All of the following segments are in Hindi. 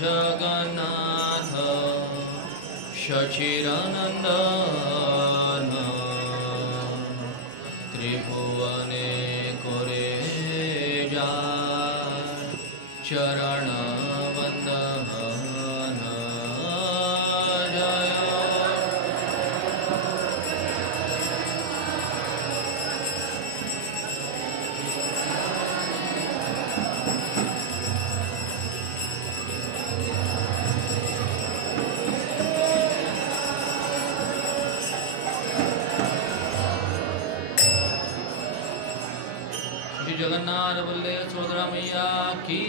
जगन्नाथ सचिदानंदन त्रिभुवने करे जाय चरण वंदन जय। जगन्नाथ बल्ले सोदरा मैया की,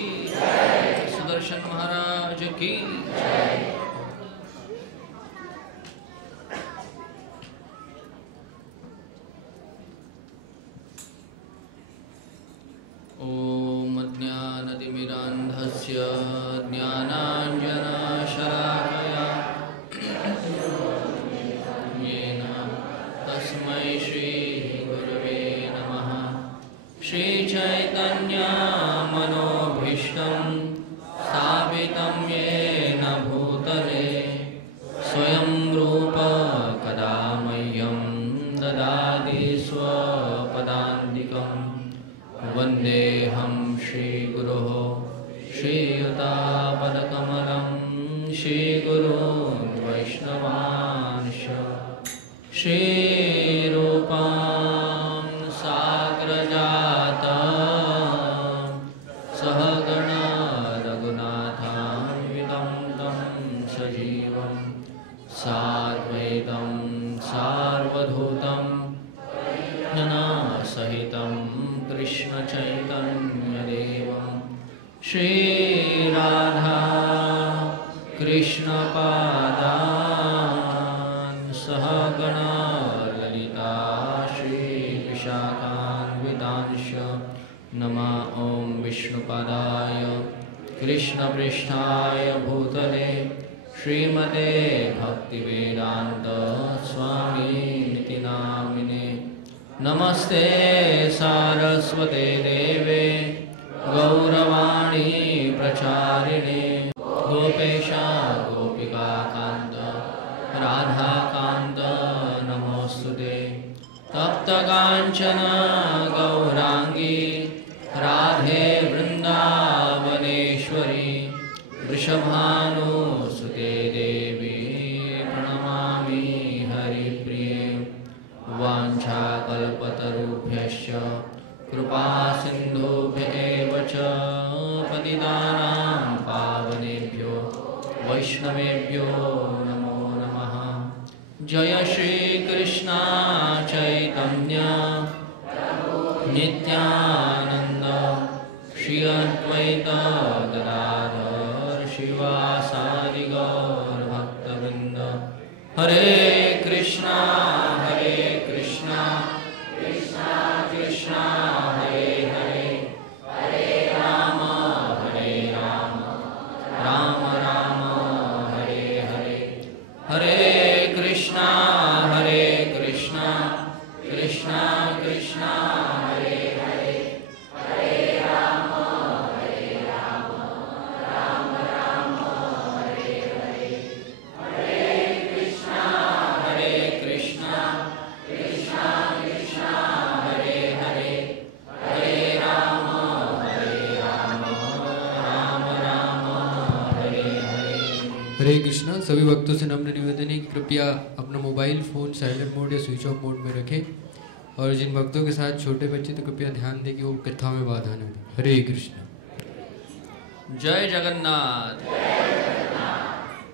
सुदर्शन महाराज की। ओम ज्ञानतिमिरान्धस्य ज्ञानाञ्जनशलाकया येन तस्मै श्री गुरवे नमः। श्री चैतन्य मनोभीष्टं स्थापितं येन भूतले स्वयं रूप कदा मह्यं ददाति स्वपदान्तिकं। वन्देऽहं श्रीगुरोः श्रीयुतापदकमलं श्रीगुरून् वैष्णवांश्च श्रीरूपां साग्रजातं सहगण रघुनाथान्वितं तं सजीवं साद्वैतं सार्वभौतं सहितं कृष्णचैतन्यदेवं श्रीराधा कृष्णपादान् सहगण ललिता श्रीविशाखान्वितांश्च नमः। ॐ विष्णुपादाय कृष्णपृष्ठाय भूतले श्रीमते भक्तिवेदान्त स्वामिनिति नामिने। नमस्ते सारस्वते देवे गौरवाणी प्रचारिणे गोपेशा गोपिका कान्त राधाकान्त नमोस्तुते। तप्तकाञ्चन गौरांगी राधे वृन्दावनेश्वरी वृषभानुसुते देवी प्रणमामि हरिप्रिये। वाञ्छाकल्पतरुभ्यश्च कृपासिन्धुभ्येव च पतितानां पावनेभ्यो वैष्णवेभ्यो नमो नमः। जय श्रीकृष्ण चैतन्य नित्यानन्द श्री अद्वैत गदाधर शिवासादि गौरभक्तवृन्द। हरे कृष्णा कृष्णा कृष्णा हरे हरे, हरे राम राम राम हरे हरे। हरे कृष्णा कृष्णा कृष्णा हरे हरे, हरे राम राम राम हरे हरे। हरे कृष्णा कृष्णा कृष्णा हरे हरे, हरे राम राम राम हरे हरे। हरे कृष्णा। सभी भक्तों से नम्र निवेदन है कि कृपया अपना मोबाइल फ़ोन साइलेंट मोड या स्विच ऑफ मोड में रखें, और जिन भक्तों के साथ छोटे बच्चे तो कृपया ध्यान दें कि वो कथा में बाधा न दे। हरे कृष्णा। जय जगन्नाथ।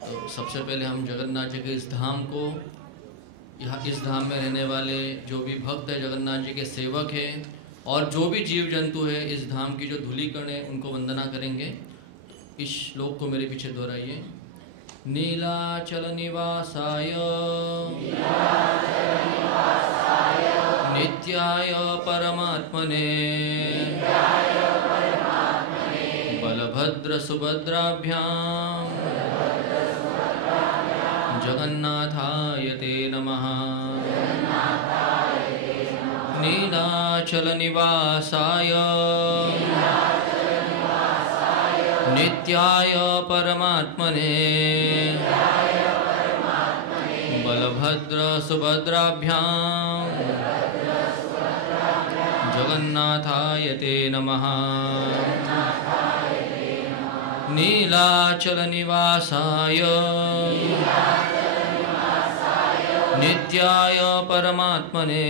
तो सबसे पहले हम जगन्नाथ जी के इस धाम को, यहाँ इस धाम में रहने वाले जो भी भक्त है, जगन्नाथ जी के सेवक हैं, और जो भी जीव जंतु है इस धाम की जो धूलिकण है उनको वंदना करेंगे। इस श्लोक को मेरे पीछे दोहराइए। नीलाचल निवासाय नित्याय परमात्मने बलभद्र सुभद्राभ्यां जगन्नाथाय ते नमः। नीलाचल निवासाय नित्याय नित्याय परमात्मने बलभद्र सुभद्राभ्यां जगन्नाथाय ते नमः। नीलाचलनिवासाय नित्याय परमात्मने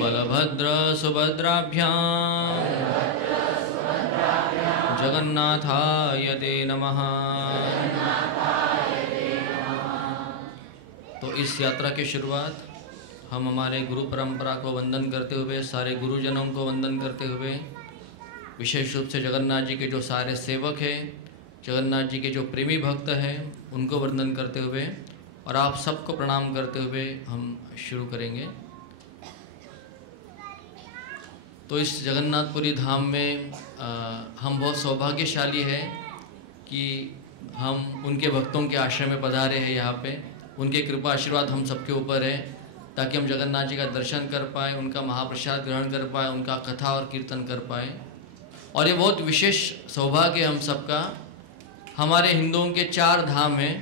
बलभद्र सुभद्राभ्यां जगन्नाथाय ते नमः। तो इस यात्रा की शुरुआत हम हमारे गुरु परंपरा को वंदन करते हुए, सारे गुरुजनों को वंदन करते हुए, विशेष रूप से जगन्नाथ जी के जो सारे सेवक हैं, जगन्नाथ जी के जो प्रेमी भक्त हैं, उनको वंदन करते हुए और आप सबको प्रणाम करते हुए हम शुरू करेंगे। तो इस जगन्नाथपुरी धाम में हम बहुत सौभाग्यशाली हैं कि हम उनके भक्तों के आश्रम में पधारे हैं। यहाँ पे उनके कृपा आशीर्वाद हम सबके ऊपर है ताकि हम जगन्नाथ जी का दर्शन कर पाएँ, उनका महाप्रसाद ग्रहण कर पाएँ, उनका कथा और कीर्तन कर पाएँ। और ये बहुत विशेष सौभाग्य है हम सबका। हमारे हिंदुओं के 4 धाम हैं,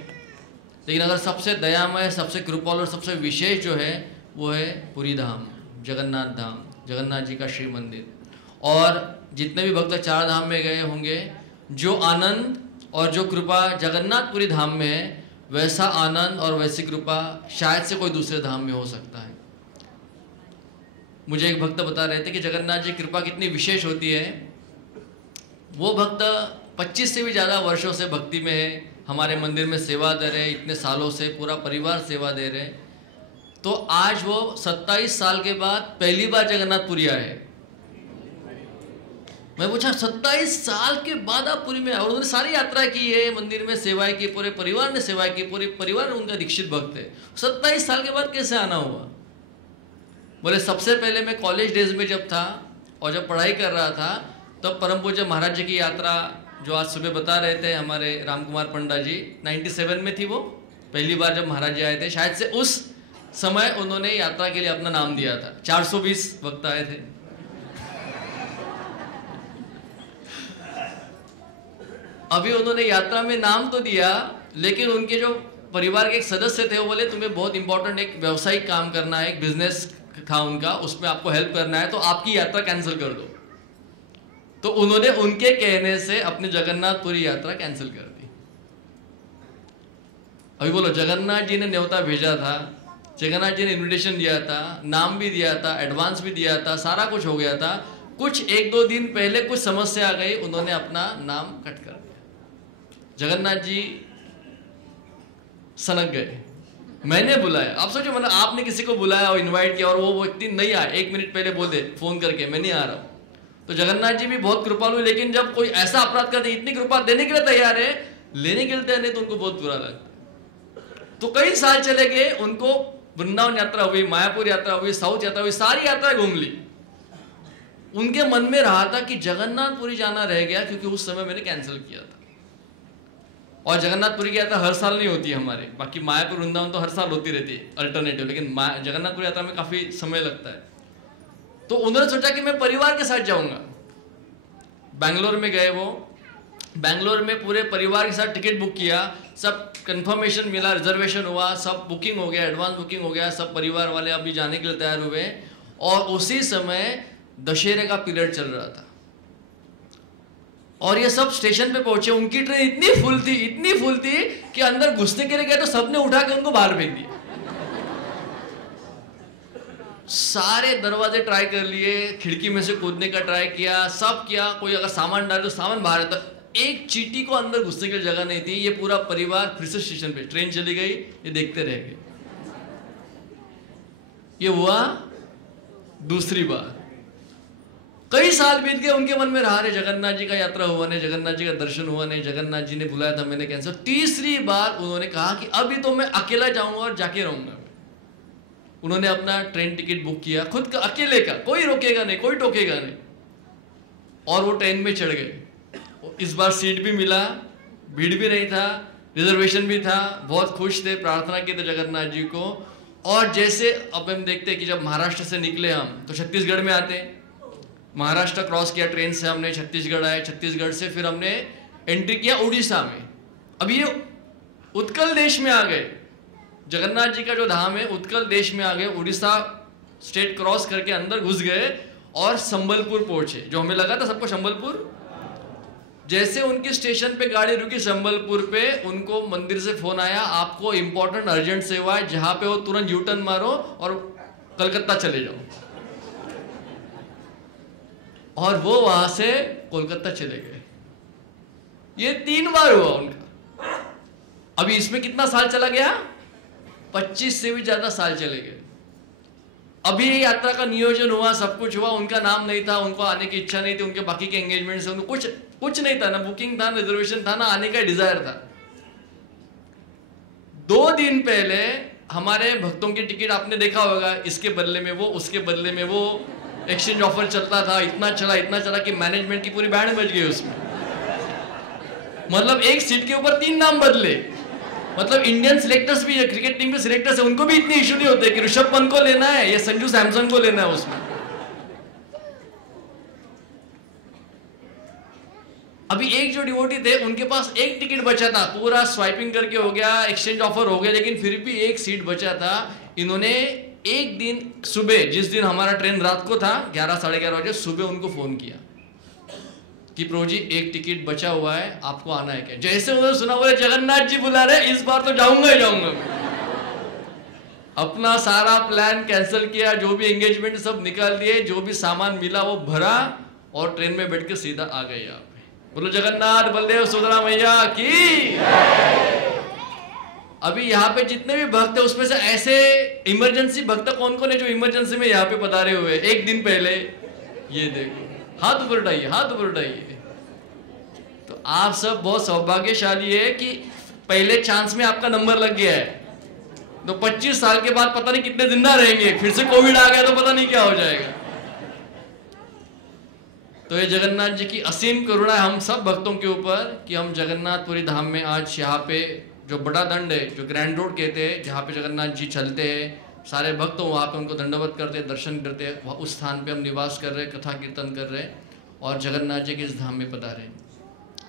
लेकिन अगर सबसे दयामय, सबसे कृपालु और सबसे विशेष जो है वो है पुरी धाम, जगन्नाथ धाम, जगन्नाथ जी का श्री मंदिर। और जितने भी भक्त 4 धाम में गए होंगे, जो आनंद और जो कृपा जगन्नाथपुरी धाम में है, वैसा आनंद और वैसी कृपा शायद से कोई दूसरे धाम में हो सकता है। मुझे एक भक्त बता रहे थे कि जगन्नाथ जी कृपा कितनी विशेष होती है। वो भक्त 25 से भी ज़्यादा वर्षों से भक्ति में है, हमारे मंदिर में सेवा दे रहे, इतने सालों से पूरा परिवार सेवा दे रहे। तो आज वो 27 साल के बाद पहली बार जगन्नाथपुरी आए। मैं पूछा 27 साल के बाद आप पुरी में आए? और उन्होंने सारी यात्रा की है, मंदिर में सेवाएं की, पूरे परिवार ने सेवा की, पूरे परिवार उनका दीक्षित भक्त है। 27 साल के बाद कैसे आना हुआ? बोले सबसे पहले मैं कॉलेज डेज में जब था और जब पढ़ाई कर रहा था, तब परम पूज्य महाराज जी की यात्रा जो आज सुबह बता रहे थे हमारे राम कुमार पंडा जी, 97 में थी वो पहली बार जब महाराज जी आए थे। शायद से उस समय उन्होंने यात्रा के लिए अपना नाम दिया था। 420 भक्त आए थे। अभी उन्होंने यात्रा में नाम तो दिया, लेकिन उनके जो परिवार के एक सदस्य थे वो बोले तुम्हें बहुत इंपॉर्टेंट एक व्यावसायिक काम करना है, एक बिजनेस था उनका, उसमें आपको हेल्प करना है, तो आपकी यात्रा कैंसिल कर दो। तो उन्होंने उनके कहने से अपनी जगन्नाथपुरी यात्रा कैंसिल कर दी। अभी बोलो जगन्नाथ जी ने न्योता भेजा था, जगन्नाथ जी ने इन्विटेशन दिया था, नाम भी दिया था, एडवांस भी दिया था, सारा कुछ हो गया था। कुछ 1-2 दिन पहले कुछ समस्या आ गई, उन्होंने अपना नाम कट कर दिया। जगन्नाथ जी सनक गए। मैंने बुलाया, आप सोचो, मतलब आपने किसी को बुलाया और इनवाइट किया और वो व्यक्ति नहीं आया, 1 मिनट पहले बोल दे फोन करके मैं नहीं आ रहा हूं। तो जगन्नाथ जी भी बहुत कृपालु, लेकिन जब कोई ऐसा अपराध करते, इतनी कृपा देने के लिए तैयार है, लेने के लिए तैयार नहीं, तो उनको बहुत बुरा लगता। तो कई साल चले गए, उनको वृंदावन यात्रा हुई, मायापुर यात्रा हुई, साउथ यात्रा हुई, सारी यात्रा घूम ली। उनके मन में रहा था कि जगन्नाथपुरी जाना रह गया, क्योंकि उस समय मैंने कैंसिल किया था। और जगन्नाथपुरी की यात्रा हर साल नहीं होती है हमारे, बाकी मायापुर वृंदावन तो हर साल होती रहती है अल्टरनेटिव, लेकिन जगन्नाथपुरी यात्रा में काफी समय लगता है। तो उन्होंने सोचा कि मैं परिवार के साथ जाऊंगा। बैंगलोर में गए वो, बैंगलोर में पूरे परिवार के साथ टिकट बुक किया, सब कंफर्मेशन मिला, रिजर्वेशन हुआ, सब बुकिंग हो गया, एडवांस बुकिंग हो गया, सब परिवार वाले अभी जाने के लिए तैयार हुए। और उसी समय दशहरे का पीरियड चल रहा था और ये सब स्टेशन पे पहुंचे। उनकी ट्रेन इतनी फुल थी कि अंदर घुसने के लिए गए तो सबने उठा के उनको बाहर फेंक दिया। सारे दरवाजे ट्राई कर लिए, खिड़की में से कूदने का ट्राई किया, सब किया, कोई अगर सामान डाले तो सामान बाहर है, तो एक चींटी को अंदर घुसने की जगह नहीं थी। ये पूरा परिवार फिर से स्टेशन पे, ट्रेन चली गई, ये देखते रह गए। ये हुआ दूसरी बार। कई साल बीत गए, उनके मन में रहा रे जगन्नाथ जी का यात्रा हुआ नहीं, जगन्नाथ जी का दर्शन हुआ नहीं, जगन्नाथ जी ने बुलाया था मैंने कैंसिल। तीसरी बार उन्होंने कहा कि अभी तो मैं अकेला जाऊंगा और जाके रहूंगा। उन्होंने अपना ट्रेन टिकट बुक किया, खुद का अकेले का, कोई रोकेगा नहीं, कोई टोकेगा नहीं, और वो ट्रेन में चढ़ गए। इस बार सीट भी मिला, भीड़ भी नहीं था, रिजर्वेशन भी था, बहुत खुश थे, प्रार्थना की थे जगन्नाथ जी को। और जैसे अब हम देखते हैं कि जब महाराष्ट्र से निकले हम तो छत्तीसगढ़ में आते, महाराष्ट्र क्रॉस किया ट्रेन से, हमने छत्तीसगढ़ आए, छत्तीसगढ़ से फिर हमने एंट्री किया उड़ीसा में। अब ये उत्कल देश में आ गए, जगन्नाथ जी का जो धाम है उत्कल देश में आ गए, उड़ीसा स्टेट क्रॉस करके अंदर घुस गए और संबलपुर पहुंचे। जो हमें लगा था सबको संबलपुर, जैसे उनकी स्टेशन पे गाड़ी रुकी संबलपुर पे, उनको मंदिर से फोन आया, आपको इंपॉर्टेंट अर्जेंट सेवा है, जहां पे हो तुरंत यू टर्न मारो और कलकत्ता चले जाओ। और वो वहां से कोलकाता चले गए। ये 3 बार हुआ उनका। अभी इसमें कितना साल चला गया? 25 से भी ज्यादा साल चले गए। अभी ये यात्रा का नियोजन हुआ, सब कुछ हुआ, उनका नाम नहीं था, उनको आने की इच्छा नहीं थी, उनके बाकी के एंगेजमेंट से उनको कुछ नहीं था, ना बुकिंग था, रिजर्वेशन था, ना आने का डिजायर था। 2 दिन पहले हमारे भक्तों की टिकट आपने देखा होगा, इसके बदले में वो, उसके बदले में वो, एक्सचेंज ऑफर चलता था, इतना चला कि मैनेजमेंट की पूरी बैंड बज गई उसमें। मतलब एक सीट के ऊपर 3 नाम बदले। मतलब इंडियन सिलेक्टर्स भी, क्रिकेट टीम के सिलेक्टर्स है, उनको भी इतनी इशू नहीं होते कि ऋषभ पंत को लेना है या संजू सैमसन को लेना है उसमें। अभी एक जो डिवोटी थे उनके पास एक टिकट बचा था, पूरा स्वाइपिंग करके हो गया, एक्सचेंज ऑफर हो गया, लेकिन फिर भी एक सीट बचा था। इन्होंने एक दिन सुबह, जिस दिन हमारा ट्रेन रात को था 11 साढ़े 11 बजे, सुबह उनको फोन किया कि प्रभु जी एक टिकट बचा हुआ है, आपको आना है क्या? जैसे उन्होंने सुना, बोले जगन्नाथ जी बुला रहे, इस बार तो जाऊंगा ही जाऊंगा। अपना सारा प्लान कैंसिल किया, जो भी एंगेजमेंट सब निकाल दिए, जो भी सामान मिला वो भरा और ट्रेन में बैठ के सीधा आ गए यहाँ पे। बोलो जगन्नाथ बलदेव सुभद्रा मैया की। अभी यहाँ पे जितने भी भक्त है उसमें से ऐसे इमरजेंसी भक्त कौन कौन है जो इमरजेंसी में यहाँ पे पधारे हुए एक दिन पहले? ये देखो, हाथ ऊपर उठाइए, हाथ ऊपर उठाइए। तो आप सब बहुत सौभाग्यशाली है कि पहले चांस में आपका नंबर लग गया है। तो 25 साल के बाद पता नहीं कितने जिंदा रहेंगे, फिर से कोविड आ गया तो पता नहीं क्या हो जाएगा। तो ये जगन्नाथ जी की असीम करुणा है हम सब भक्तों के ऊपर कि हम जगन्नाथपुरी धाम में आज यहाँ पे जो बड़ा दंड है, जो ग्रैंड रोड कहते हैं, जहाँ पे जगन्नाथ जी चलते हैं, सारे भक्त वहाँ पे उनको दंडवत करते हैं, दर्शन करते हैं। उस स्थान पे हम निवास कर रहे हैं, कथा कीर्तन कर रहे हैं और जगन्नाथ जी के इस धाम में पधारे हैं।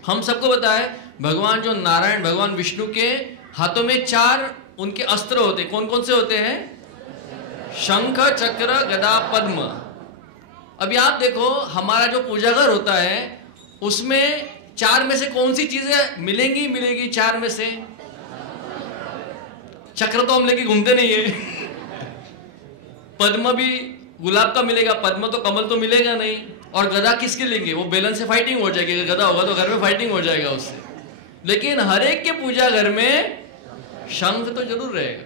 हम सबको बताए भगवान जो नारायण, भगवान विष्णु के हाथों में 4 उनके अस्त्र होते हैं। कौन कौन से होते हैं? शंख, चक्र, गदा, पद्म। अभी आप देखो, हमारा जो पूजा घर होता है उसमें 4 में से कौन सी चीजें मिलेगी? 4 में से चक्र तो हम लेके घूमते नहीं है। पद्म भी गुलाब का मिलेगा, पद्म तो कमल तो मिलेगा नहीं। और गदा किसके लेंगे? वो बेलन से फाइटिंग हो जाएगी, गदा होगा तो घर में फाइटिंग हो जाएगा उससे। लेकिन हर एक के पूजा घर में शंख तो जरूर रहेगा,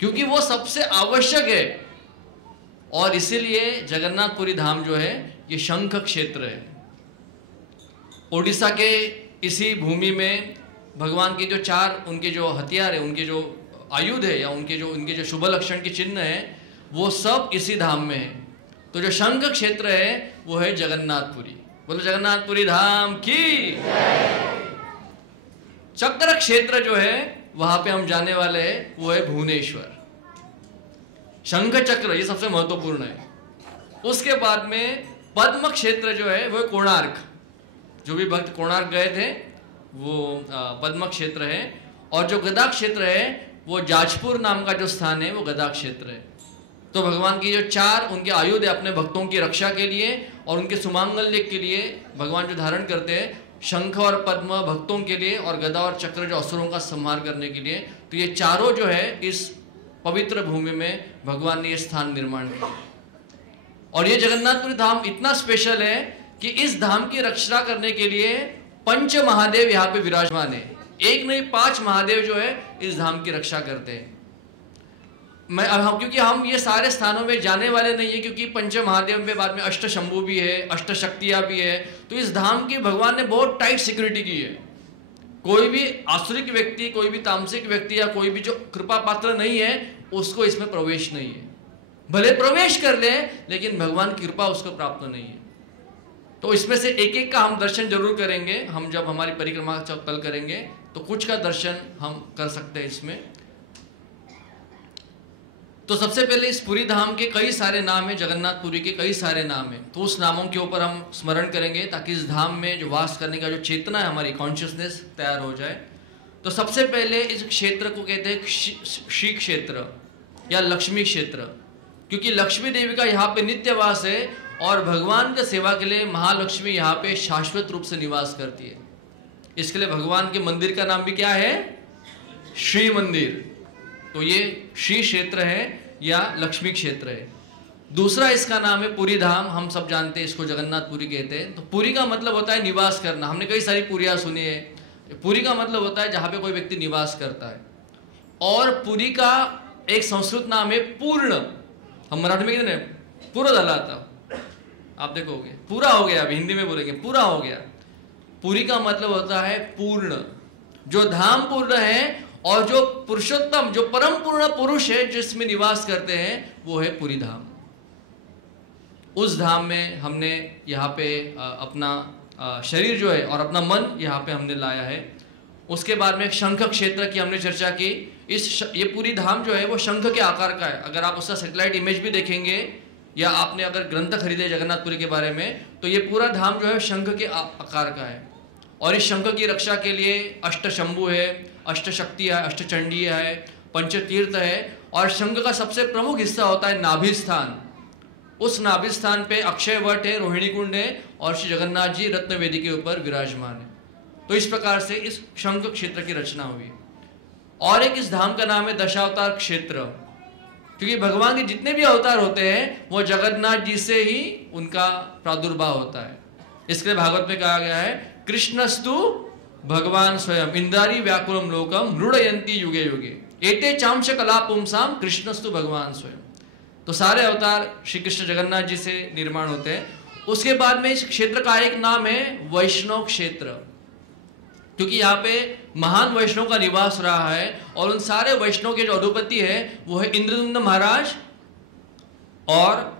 क्योंकि वो सबसे आवश्यक है। और इसीलिए जगन्नाथपुरी धाम जो है ये शंख क्षेत्र है। उड़ीसा के इसी भूमि में भगवान के जो 4 उनके जो हथियार है, उनके जो आयुध है या उनके जो शुभ लक्षण के चिन्ह है, वो सब इसी धाम में है। तो जो शंख क्षेत्र है वो है जगन्नाथपुरी। बोलो जगन्नाथपुरी धाम की। चक्र क्षेत्र जो है वहां पे हम जाने वाले हैं, वो है भुवनेश्वर। शंख चक्र ये सबसे महत्वपूर्ण है। उसके बाद में पद्म क्षेत्र जो है वो कोणार्क। जो भी भक्त कोणार्क गए थे वो पद्म क्षेत्र है। और जो गदा क्षेत्र है वो जाजपुर नाम का जो स्थान है वो गदा क्षेत्र है। तो भगवान की जो 4 उनके आयुध है अपने भक्तों की रक्षा के लिए और उनके सुमांगल्य के लिए भगवान जो धारण करते हैं, शंख और पद्म भक्तों के लिए और गदा और चक्र जो असुरों का संहार करने के लिए। तो ये चारों जो है इस पवित्र भूमि में भगवान ने ये स्थान निर्माण किया। और ये जगन्नाथपुरी धाम इतना स्पेशल है कि इस धाम की रक्षा करने के लिए 5 महादेव यहाँ पे विराजमान है। एक नहीं 5 महादेव जो है इस धाम की रक्षा करते हैं। क्योंकि हम ये सारे स्थानों में जाने वाले नहीं है, क्योंकि 5 महादेव में बाद में अष्ट शंभु भी है, अष्ट शक्तियां भी है। तो इस धाम की भगवान ने बहुत टाइट सिक्योरिटी की है। कोई भी आसुरिक व्यक्ति, कोई भी तामसिक व्यक्ति या कोई भी जो कृपा पात्र नहीं है उसको इसमें प्रवेश नहीं है। भले प्रवेश कर ले लेकिन भगवान की कृपा उसको प्राप्त नहीं है। तो इसमें से एक एक का हम दर्शन जरूर करेंगे। हम जब हमारी परिक्रमा कल करेंगे तो कुछ का दर्शन हम कर सकते हैं इसमें। तो सबसे पहले इस पुरी धाम के कई सारे नाम हैं, जगन्नाथपुरी के कई सारे नाम हैं, तो उस नामों के ऊपर हम स्मरण करेंगे ताकि इस धाम में जो वास करने का जो चेतना है, हमारी कॉन्शियसनेस तैयार हो जाए। तो सबसे पहले इस क्षेत्र को कहते हैं श्री क्षेत्र या लक्ष्मी क्षेत्र, क्योंकि लक्ष्मी देवी का यहाँ पे नित्य वास है और भगवान के सेवा के लिए महालक्ष्मी यहाँ पे शाश्वत रूप से निवास करती है। इसके लिए भगवान के मंदिर का नाम भी क्या है? श्री मंदिर। तो ये श्री क्षेत्र है या लक्ष्मी क्षेत्र है। दूसरा इसका नाम है पुरी धाम, हम सब जानते हैं इसको जगन्नाथपुरी कहते हैं। तो पुरी का मतलब होता है निवास करना, हमने कई सारी पुरियाँ सुनी है। पुरी का मतलब होता है जहाँ पे कोई व्यक्ति निवास करता है। और पुरी का एक संस्कृत नाम है पूर्ण, हम मराठी में कहते हैं पूरा झाला आता, आप देखोगे पूरा हो गया, अभी हिंदी में बोलेंगे पूरा हो गया। पुरी का मतलब होता है पूर्ण, जो धाम पूर्ण है और जो पुरुषोत्तम, जो परम पूर्ण पुरुष है जिसमें निवास करते हैं, वो है पुरी धाम। उस धाम में हमने यहाँ पे अपना शरीर जो है और अपना मन यहाँ पे हमने लाया है। उसके बाद में शंख क्षेत्र की हमने चर्चा की। ये पूरी धाम जो है वो शंख के आकार का है। अगर आप उसका सैटेलाइट इमेज भी देखेंगे या आपने अगर ग्रंथ खरीदे जगन्नाथपुरी के बारे में, तो ये पूरा धाम जो है शंख के आकार का है। और इस शंख की रक्षा के लिए अष्टशंभु है, अष्टशक्ति है, अष्टचंडी है, पंचतीर्थ है। और शंख का सबसे प्रमुख हिस्सा होता है नाभि स्थान। उस नाभि स्थान पे अक्षय वट है, रोहिणी कुंड है और श्री जगन्नाथ जी रत्न वेदी के ऊपर विराजमान है। तो इस प्रकार से इस शंख क्षेत्र की रचना हुई। और एक इस धाम का नाम है दशावतार क्षेत्र, क्योंकि भगवान के जितने भी अवतार होते हैं वो जगन्नाथ जी से ही उनका प्रादुर्भाव होता है। इसके लिए भागवत में कहा गया है कृष्णस्तु भगवान स्वयं इंद्रारी व्याकुलम लोकम मृडयंती युगे युगे एते चांश कला पुंसाम कृष्णस्तु भगवान स्वयं। तो सारे अवतार श्री कृष्ण जगन्नाथ जी से निर्माण होते हैं। उसके बाद में इस क्षेत्र का एक नाम है वैष्णव क्षेत्र, क्योंकि यहाँ पे महान वैष्णव का निवास रहा है। और उन सारे वैष्णव के जो अधिपति है वो है इंद्रद्युम्न महाराज और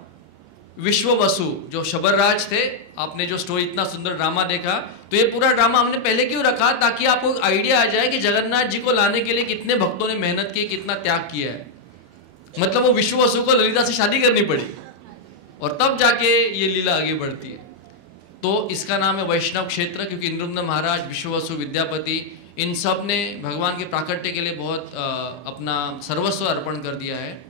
विश्ववसु जो शबरराज थे। आपने जो स्टोरी इतना सुंदर ड्रामा देखा, तो ये पूरा ड्रामा हमने पहले क्यों रखा, ताकि आपको एक आइडिया आ जाए कि जगन्नाथ जी को लाने के लिए कितने भक्तों ने मेहनत की, कितना त्याग किया है। मतलब वो विश्ववसु को ललिता से शादी करनी पड़ी और तब जाके ये लीला आगे बढ़ती है। तो इसका नाम है वैष्णव क्षेत्र, क्योंकि इंद्रद्युम्न महाराज, विश्ववसु, विद्यापति, इन सब ने भगवान के प्राकट्य के लिए बहुत अपना सर्वस्व अर्पण कर दिया है।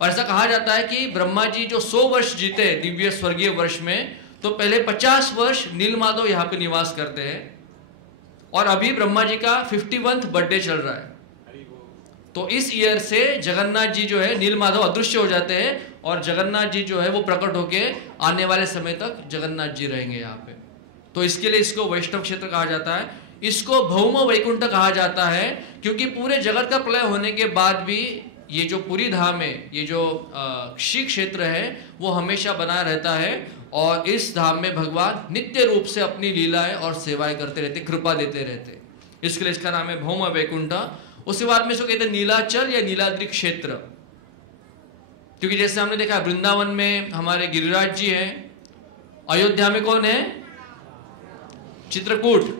और ऐसा कहा जाता है कि ब्रह्मा जी जो 100 वर्ष जीते दिव्य स्वर्गीय वर्ष में, तो पहले 50 वर्ष नीलमाधव यहाँ पे निवास करते हैं। और अभी ब्रह्मा जी का 51वां बर्थडे चल रहा है। तो इस ईयर से जगन्नाथ जी जो है नीलमाधव अदृश्य हो जाते हैं और जगन्नाथ जी जो है वो प्रकट होके आने वाले समय तक जगन्नाथ जी रहेंगे यहाँ पे। तो इसके लिए इसको वैष्णव क्षेत्र कहा जाता है। इसको भौम वैकुंठ कहा जाता है, क्योंकि पूरे जगत का प्रलय होने के बाद भी ये जो पुरी धाम है, ये जो श्री क्षेत्र है, वो हमेशा बना रहता है। और इस धाम में भगवान नित्य रूप से अपनी लीलाएं और सेवाएं करते रहते, कृपा देते रहते। इसके लिए इसका नाम है भौम वैकुंठ। उसके बाद में इसको कहते हैं नीलाचल या नीलाद्रि क्षेत्र, क्योंकि जैसे हमने देखा वृंदावन में हमारे गिरिराज जी हैं, अयोध्या में कौन है? चित्रकूट।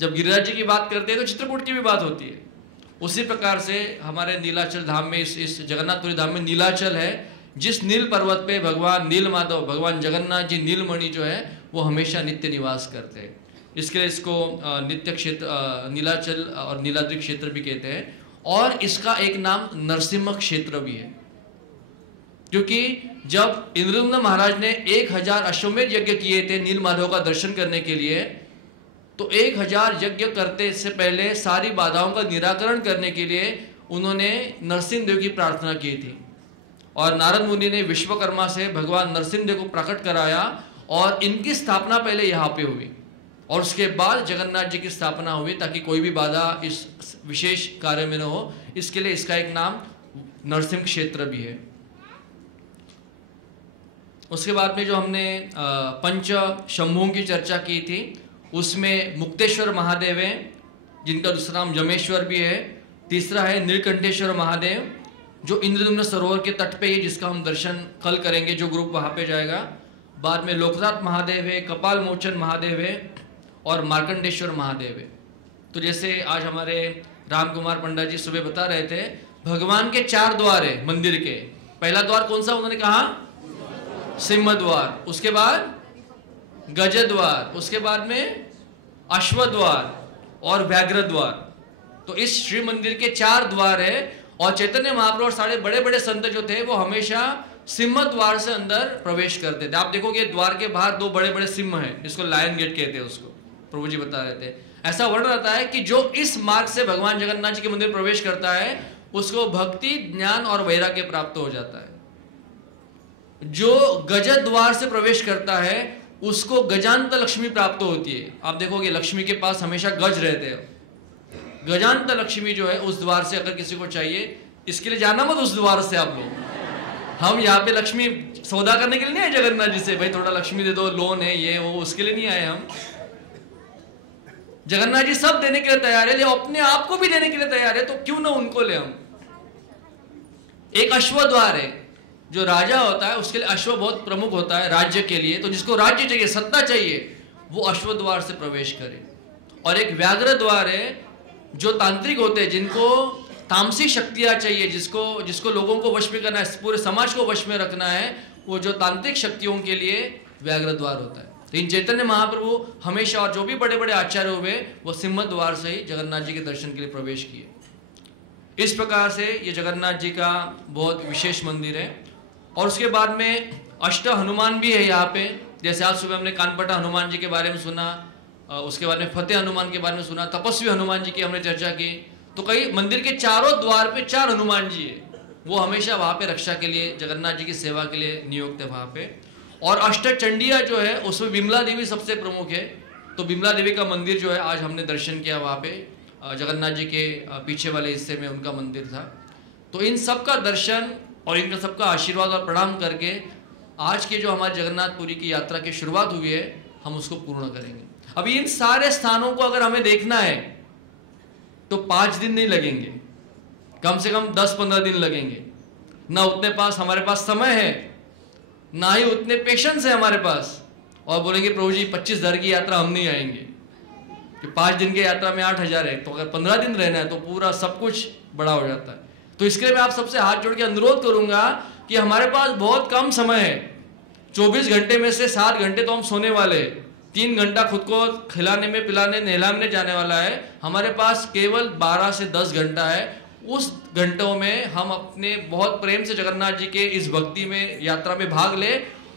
जब गिरिराज जी की बात करते हैं तो चित्रकूट की भी बात होती है। उसी प्रकार से हमारे नीलाचल धाम में, इस जगन्नाथपुरी धाम में नीलाचल है, जिस नील पर्वत पे भगवान नीलमाधव, भगवान जगन्नाथ जी नीलमणि जो है वो हमेशा नित्य निवास करते हैं। इसके लिए इसको नित्य क्षेत्र, नीलाचल और नीलाद्रि क्षेत्र भी कहते हैं। और इसका एक नाम नरसिम्हा क्षेत्र भी है, क्योंकि जब इंद्रद्युम्न महाराज ने 1000 अश्वमेध यज्ञ किए थे नीलमाधव का दर्शन करने के लिए, तो 1000 यज्ञ करते से पहले सारी बाधाओं का निराकरण करने के लिए उन्होंने नरसिंह देव की प्रार्थना की थी। और नारद मुनि ने विश्वकर्मा से भगवान नरसिंह देव को प्रकट कराया और इनकी स्थापना पहले यहाँ पे हुई और उसके बाद जगन्नाथ जी की स्थापना हुई, ताकि कोई भी बाधा इस विशेष कार्य में न हो। इसके लिए इसका एक नाम नरसिंह क्षेत्र भी है। उसके बाद में जो हमने पंच शंभुओं की चर्चा की थी, उसमें मुक्तेश्वर महादेव हैं, जिनका दूसरा नाम जमेश्वर भी है। तीसरा है नीलकंठेश्वर महादेव, जो इंद्रद्युम्न सरोवर के तट पे है, जिसका हम दर्शन कल करेंगे, जो ग्रुप वहाँ पे जाएगा। बाद में लोकनाथ महादेव है, कपाल मोचन महादेव है और मार्कंडेश्वर महादेव है। तो जैसे आज हमारे राम कुमार पंडा जी सुबह बता रहे थे, भगवान के 4 द्वार है मंदिर के। पहला द्वार कौन सा उन्होंने कहा? सिंह द्वार, उसके बाद गज द्वार, उसके बाद में अश्व द्वार और व्याघ्र द्वार। तो इस श्री मंदिर के 4 द्वार है और चैतन्य महाप्रभु और सारे बड़े बड़े संत जो थे वो हमेशा सिंह द्वार से अंदर प्रवेश करते थे। आप देखोगे द्वार के बाहर 2 बड़े बड़े सिंह हैं, इसको लायन गेट कहते हैं, उसको प्रभु जी बता रहे थे। ऐसा वर्णन रहता है कि जो इस मार्ग से भगवान जगन्नाथ जी के मंदिर प्रवेश करता है उसको भक्ति, ज्ञान और वैराग्य प्राप्त हो जाता है। जो गज द्वार से प्रवेश करता है उसको गजांत लक्ष्मी प्राप्त होती है। आप देखोगे लक्ष्मी के पास हमेशा गज रहते हैं। गजांत लक्ष्मी जो है उस द्वार से अगर किसी को चाहिए, इसके लिए जाना मत उस द्वार से आप लोग। हम यहाँ पे लक्ष्मी सौदा करने के लिए नहीं आए जगन्नाथ जी से, भाई थोड़ा लक्ष्मी दे दो, लोन है ये वो, उसके लिए नहीं आए हम। जगन्नाथ जी सब देने के लिए तैयार है, लेकिन अपने आप को भी देने के लिए तैयार है, तो क्यों ना उनको ले हम। एक अश्व द्वार है, जो राजा होता है उसके लिए अश्व बहुत प्रमुख होता है राज्य के लिए, तो जिसको राज्य चाहिए, सत्ता चाहिए, वो अश्व द्वार से प्रवेश करे। और एक व्याघ्र द्वार है, जो तांत्रिक होते हैं, जिनको तामसिक शक्तियां चाहिए, जिसको लोगों को वश में करना है, पूरे समाज को वश में रखना है, वो जो तांत्रिक शक्तियों के लिए व्याघ्र द्वार होता है। तो इन चैतन्य महाप्रभु हमेशा, और जो भी बड़े बड़े आचार्य हुए, वो सिंह द्वार से ही जगन्नाथ जी के दर्शन के लिए प्रवेश किए। इस प्रकार से ये जगन्नाथ जी का बहुत विशेष मंदिर है। और उसके बाद में अष्ट हनुमान भी है यहाँ पे। जैसे आज सुबह हमने कानपटा हनुमान जी के बारे में सुना, उसके बाद में फतेह हनुमान के बारे में सुना, तपस्वी हनुमान जी की हमने चर्चा की। तो कई मंदिर के चारों द्वार पे 4 हनुमान जी है, वो हमेशा वहाँ पे रक्षा के लिए, जगन्नाथ जी की सेवा के लिए नियुक्त है वहाँ पे। और अष्ट चंडिया जो है उसमें विमला देवी सबसे प्रमुख है। तो विमला देवी का मंदिर जो है आज हमने दर्शन किया वहाँ पे, जगन्नाथ जी के पीछे वाले हिस्से में उनका मंदिर था। तो इन सब का दर्शन और इनका सबका आशीर्वाद और प्रणाम करके आज के जो हमारे जगन्नाथपुरी की यात्रा की शुरुआत हुई है, हम उसको पूर्ण करेंगे। अभी इन सारे स्थानों को अगर हमें देखना है तो 5 दिन नहीं लगेंगे, कम से कम 10-15 दिन लगेंगे। ना उतने पास हमारे पास समय है, ना ही उतने पेशेंस है हमारे पास। और बोलेंगे प्रभु जी 25,000 की यात्रा हम नहीं आएंगे, कि 5 दिन की यात्रा में 8,000 है, तो अगर 15 दिन रहना है तो पूरा सब कुछ बड़ा हो जाता है। तो इसके लिए मैं आप सबसे हाथ जोड़ के अनुरोध करूंगा कि हमारे पास बहुत कम समय है। 24 घंटे में से 7 घंटे तो हम सोने वाले, 3 घंटा खुद को खिलाने में, पिलाने, नहलाने जाने वाला है। हमारे पास केवल 12 से 10 घंटा है। उस घंटों में हम अपने बहुत प्रेम से जगन्नाथ जी के इस भक्ति में, यात्रा में भाग ले,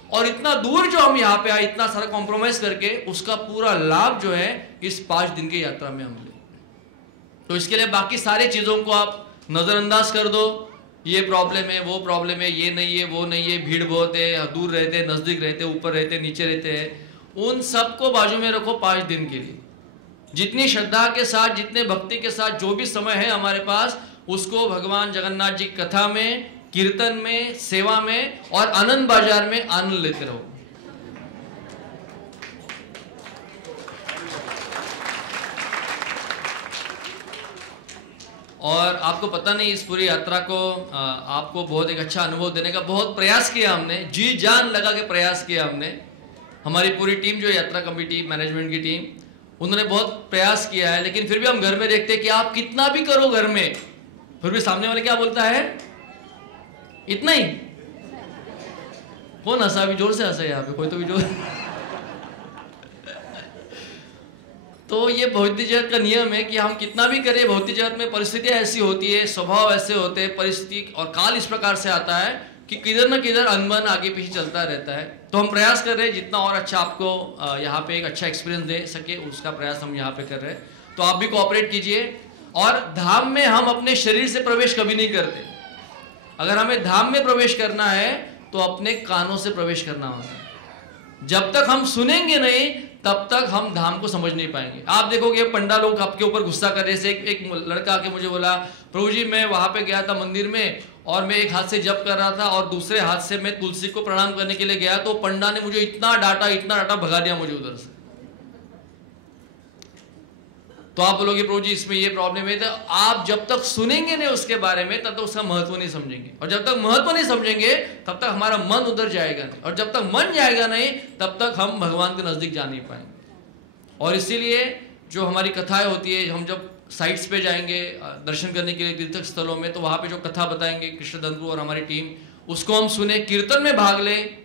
और इतना दूर जो हम यहाँ पे आए, इतना सारा कॉम्प्रोमाइज करके, उसका पूरा लाभ जो है इस 5 दिन की यात्रा में हम ले। तो इसके लिए बाकी सारी चीजों को आप नजरअंदाज कर दो। ये प्रॉब्लम है, वो प्रॉब्लम है, ये नहीं है, वो नहीं है, भीड़ बहुत है, दूर रहते हैं, नजदीक रहते हैं, ऊपर रहते हैं, नीचे रहते हैं, उन सबको बाजू में रखो 5 दिन के लिए। जितनी श्रद्धा के साथ, जितने भक्ति के साथ जो भी समय है हमारे पास, उसको भगवान जगन्नाथ जी की कथा में, कीर्तन में, सेवा में और आनंद बाजार में आनंद लेते रहो। और आपको पता नहीं, इस पूरी यात्रा को आपको बहुत एक अच्छा अनुभव देने का बहुत प्रयास किया हमने, जी जान लगा के प्रयास किया हमने। हमारी पूरी टीम जो यात्रा कमेटी, मैनेजमेंट की टीम, उन्होंने बहुत प्रयास किया है। लेकिन फिर भी हम घर में देखते हैं कि आप कितना भी करो घर में, फिर भी सामने वाले क्या बोलता है, इतना ही। कौन हंसा? अभी जोर से हंसा यहाँ पे कोई, तो भी जोर। तो ये भौतिक जगत का नियम है कि हम कितना भी करें, भौतिक जगत में परिस्थितियां ऐसी होती है, स्वभाव ऐसे होते हैं, परिस्थिति और काल इस प्रकार से आता है कि किधर न किधर अनबन आगे पीछे चलता रहता है। तो हम प्रयास कर रहे हैं जितना और अच्छा आपको यहाँ पे एक अच्छा एक्सपीरियंस दे सके, उसका प्रयास हम यहाँ पे कर रहे हैं। तो आप भी कोऑपरेट कीजिए। और धाम में हम अपने शरीर से प्रवेश कभी नहीं करते। अगर हमें धाम में प्रवेश करना है तो अपने कानों से प्रवेश करना होता है। जब तक हम सुनेंगे नहीं, तब तक हम धाम को समझ नहीं पाएंगे। आप देखोगे पंडा लोग आपके ऊपर गुस्सा कर रहे थे। एक लड़का आके मुझे बोला, प्रभु जी मैं वहां पे गया था मंदिर में, और मैं एक हाथ से जप कर रहा था और दूसरे हाथ से मैं तुलसी को प्रणाम करने के लिए गया, तो पंडा ने मुझे इतना डांटा, भगा दिया मुझे उधर से। तो आप बोलोगे प्रभु जी इसमें ये प्रॉब्लम है। तो आप जब तक सुनेंगे नहीं उसके बारे में, तब तक उसका महत्व नहीं समझेंगे, और जब तक महत्व नहीं समझेंगे तब तक हमारा मन उधर जाएगा नहीं, और जब तक मन जाएगा नहीं तब तक हम भगवान के नजदीक जा नहीं पाएंगे। और इसीलिए जो हमारी कथाएं होती है, हम जब साइट्स पे जाएंगे दर्शन करने के लिए तीर्थ स्थलों में, तो वहाँ पे जो कथा बताएंगे कृष्णदंतु और हमारी टीम, उसको हम सुने, कीर्तन में भाग लें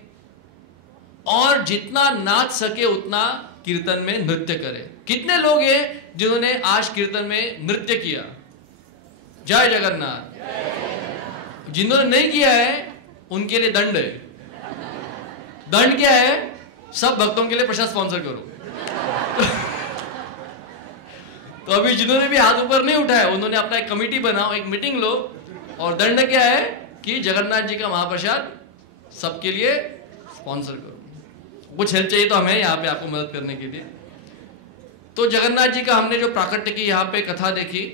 और जितना नाच सके उतना कीर्तन में नृत्य करें। कितने लोग हैं जिन्होंने आज कीर्तन में नृत्य किया? जय जगन्नाथ। जिन्होंने नहीं किया है उनके लिए दंड है। दंड क्या है? सब भक्तों के लिए प्रसाद स्पॉन्सर करो। तो अभी जिन्होंने भी हाथ ऊपर नहीं उठाया उन्होंने अपना एक कमेटी बनाओ, एक मीटिंग लो, और दंड क्या है कि जगन्नाथ जी का महाप्रसाद सबके लिए स्पॉन्सर करो। कुछ हेल्प चाहिए तो हमें यहाँ पे आपको मदद करने के लिए। तो जगन्नाथ जी का हमने जो प्राकट्य की यहाँ पे कथा देखी,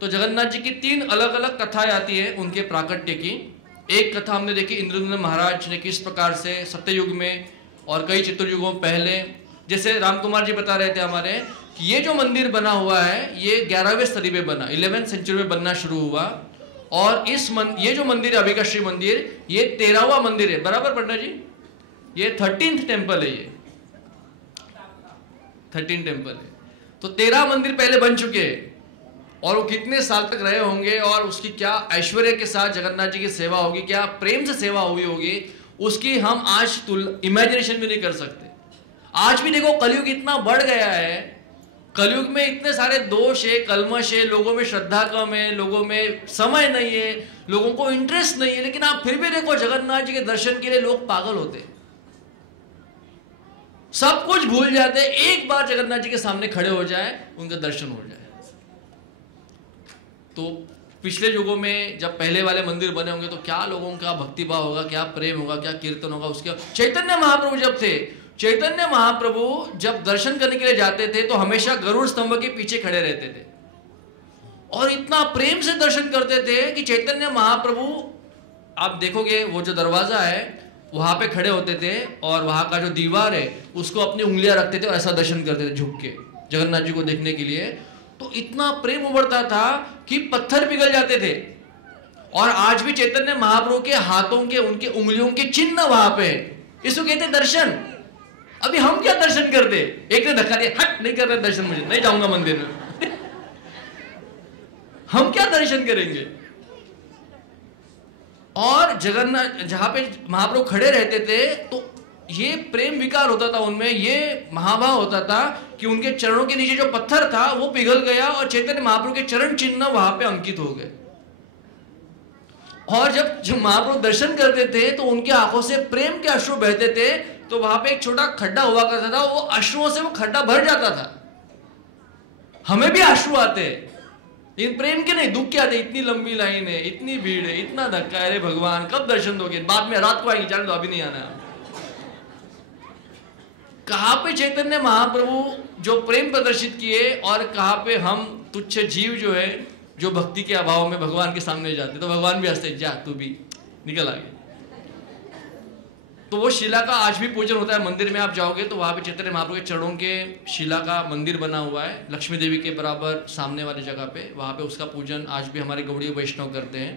तो जगन्नाथ जी की 3 अलग अलग कथाएं आती है उनके प्राकट्य की। एक कथा हमने देखी इंद्रद्युम्न महाराज ने किस प्रकार से सत्ययुग में और कई चित्रयुगों पहले, जैसे राम कुमार जी बता रहे थे हमारे, कि ये जो मंदिर बना हुआ है ये 11वीं सदी में बना, 11th सेंचुरी में बनना शुरू हुआ, और ये जो मंदिर है अभी का श्री मंदिर, ये 13वां मंदिर है। बराबर पंडित जी? ये 13th टेम्पल है, ये 13 टेम्पल है। तो 13 मंदिर पहले बन चुके हैं, और वो कितने साल तक रहे होंगे, और उसकी क्या ऐश्वर्य के साथ जगन्नाथ जी की सेवा होगी, क्या प्रेम से सेवा हुई होगी, उसकी हम आज इमेजिनेशन भी नहीं कर सकते। आज भी देखो कलयुग इतना बढ़ गया है, कलयुग में इतने सारे दोष है, कलमश है, लोगों में श्रद्धा कम है, लोगों में समय नहीं है, लोगों को इंटरेस्ट नहीं है, लेकिन आप फिर भी देखो जगन्नाथ जी के दर्शन के लिए लोग पागल होते हैं, सब कुछ भूल जाते हैं, एक बार जगन्नाथ जी के सामने खड़े हो जाए, उनका दर्शन हो जाए। तो पिछले युगों में जब पहले वाले मंदिर बने होंगे तो क्या लोगों का भक्तिभाव होगा, क्या प्रेम होगा, क्या कीर्तन होगा। उसके चैतन्य महाप्रभु जब थे, चैतन्य महाप्रभु जब दर्शन करने के लिए जाते थे तो हमेशा गरुड़ स्तंभ के पीछे खड़े रहते थे, और इतना प्रेम से दर्शन करते थे कि चैतन्य महाप्रभु, आप देखोगे वो जो दरवाजा है वहां पे खड़े होते थे, और वहां का जो दीवार है उसको अपनी उंगलियां रखते थे और ऐसा दर्शन करते थे झुक के जगन्नाथ जी को देखने के लिए। तो इतना प्रेम उमड़ता था कि पत्थर पिघल जाते थे। और आज भी चैतन्य महाप्रभु के हाथों के, उनके उंगलियों के चिन्ह वहां पे, इसको कहते दर्शन। अभी हम क्या दर्शन करते? एक ने धक्का दिया, हट, नहीं कर रहे दर्शन, मुझे नहीं जाऊंगा मंदिर में। हम क्या दर्शन करेंगे? और जगन्नाथ जहां पे महाप्रभु खड़े रहते थे तो ये प्रेम विकार होता था उनमें, ये महाभाव होता था कि उनके चरणों के नीचे जो पत्थर था वो पिघल गया और चैतन्य महाप्रभु के चरण चिन्ह वहां पे अंकित हो गए। और जब महाप्रभु दर्शन करते थे तो उनकी आंखों से प्रेम के अश्रु बहते थे, तो वहां पे एक छोटा खड्डा हुआ करता था, वो अश्रुओं से वो खड्डा भर जाता था। हमें भी अश्रु आते हैं, लेकिन प्रेम के नहीं, दुख के आते। इतनी लंबी लाइन है, इतनी भीड़ है, इतना धक्का है, अरे भगवान कब दर्शन दोगे? बाद में रात को आएंगे, जाने दो, अभी नहीं आना। कहां पे चैतन्य महाप्रभु जो प्रेम प्रदर्शित किए, और कहां पे हम तुच्छ जीव जो है, जो भक्ति के अभाव में भगवान के सामने जाते, तो भगवान भी हंसते, जा तू भी निकल आगे। तो वो शिला का आज भी पूजन होता है। मंदिर में आप जाओगे तो वहां पे चैतन्य महाप्रभु के चरणों के शिला का मंदिर बना हुआ है, लक्ष्मी देवी के बराबर सामने वाली जगह पे, वहां पे उसका पूजन आज भी हमारे गौड़ीय वैष्णव करते हैं।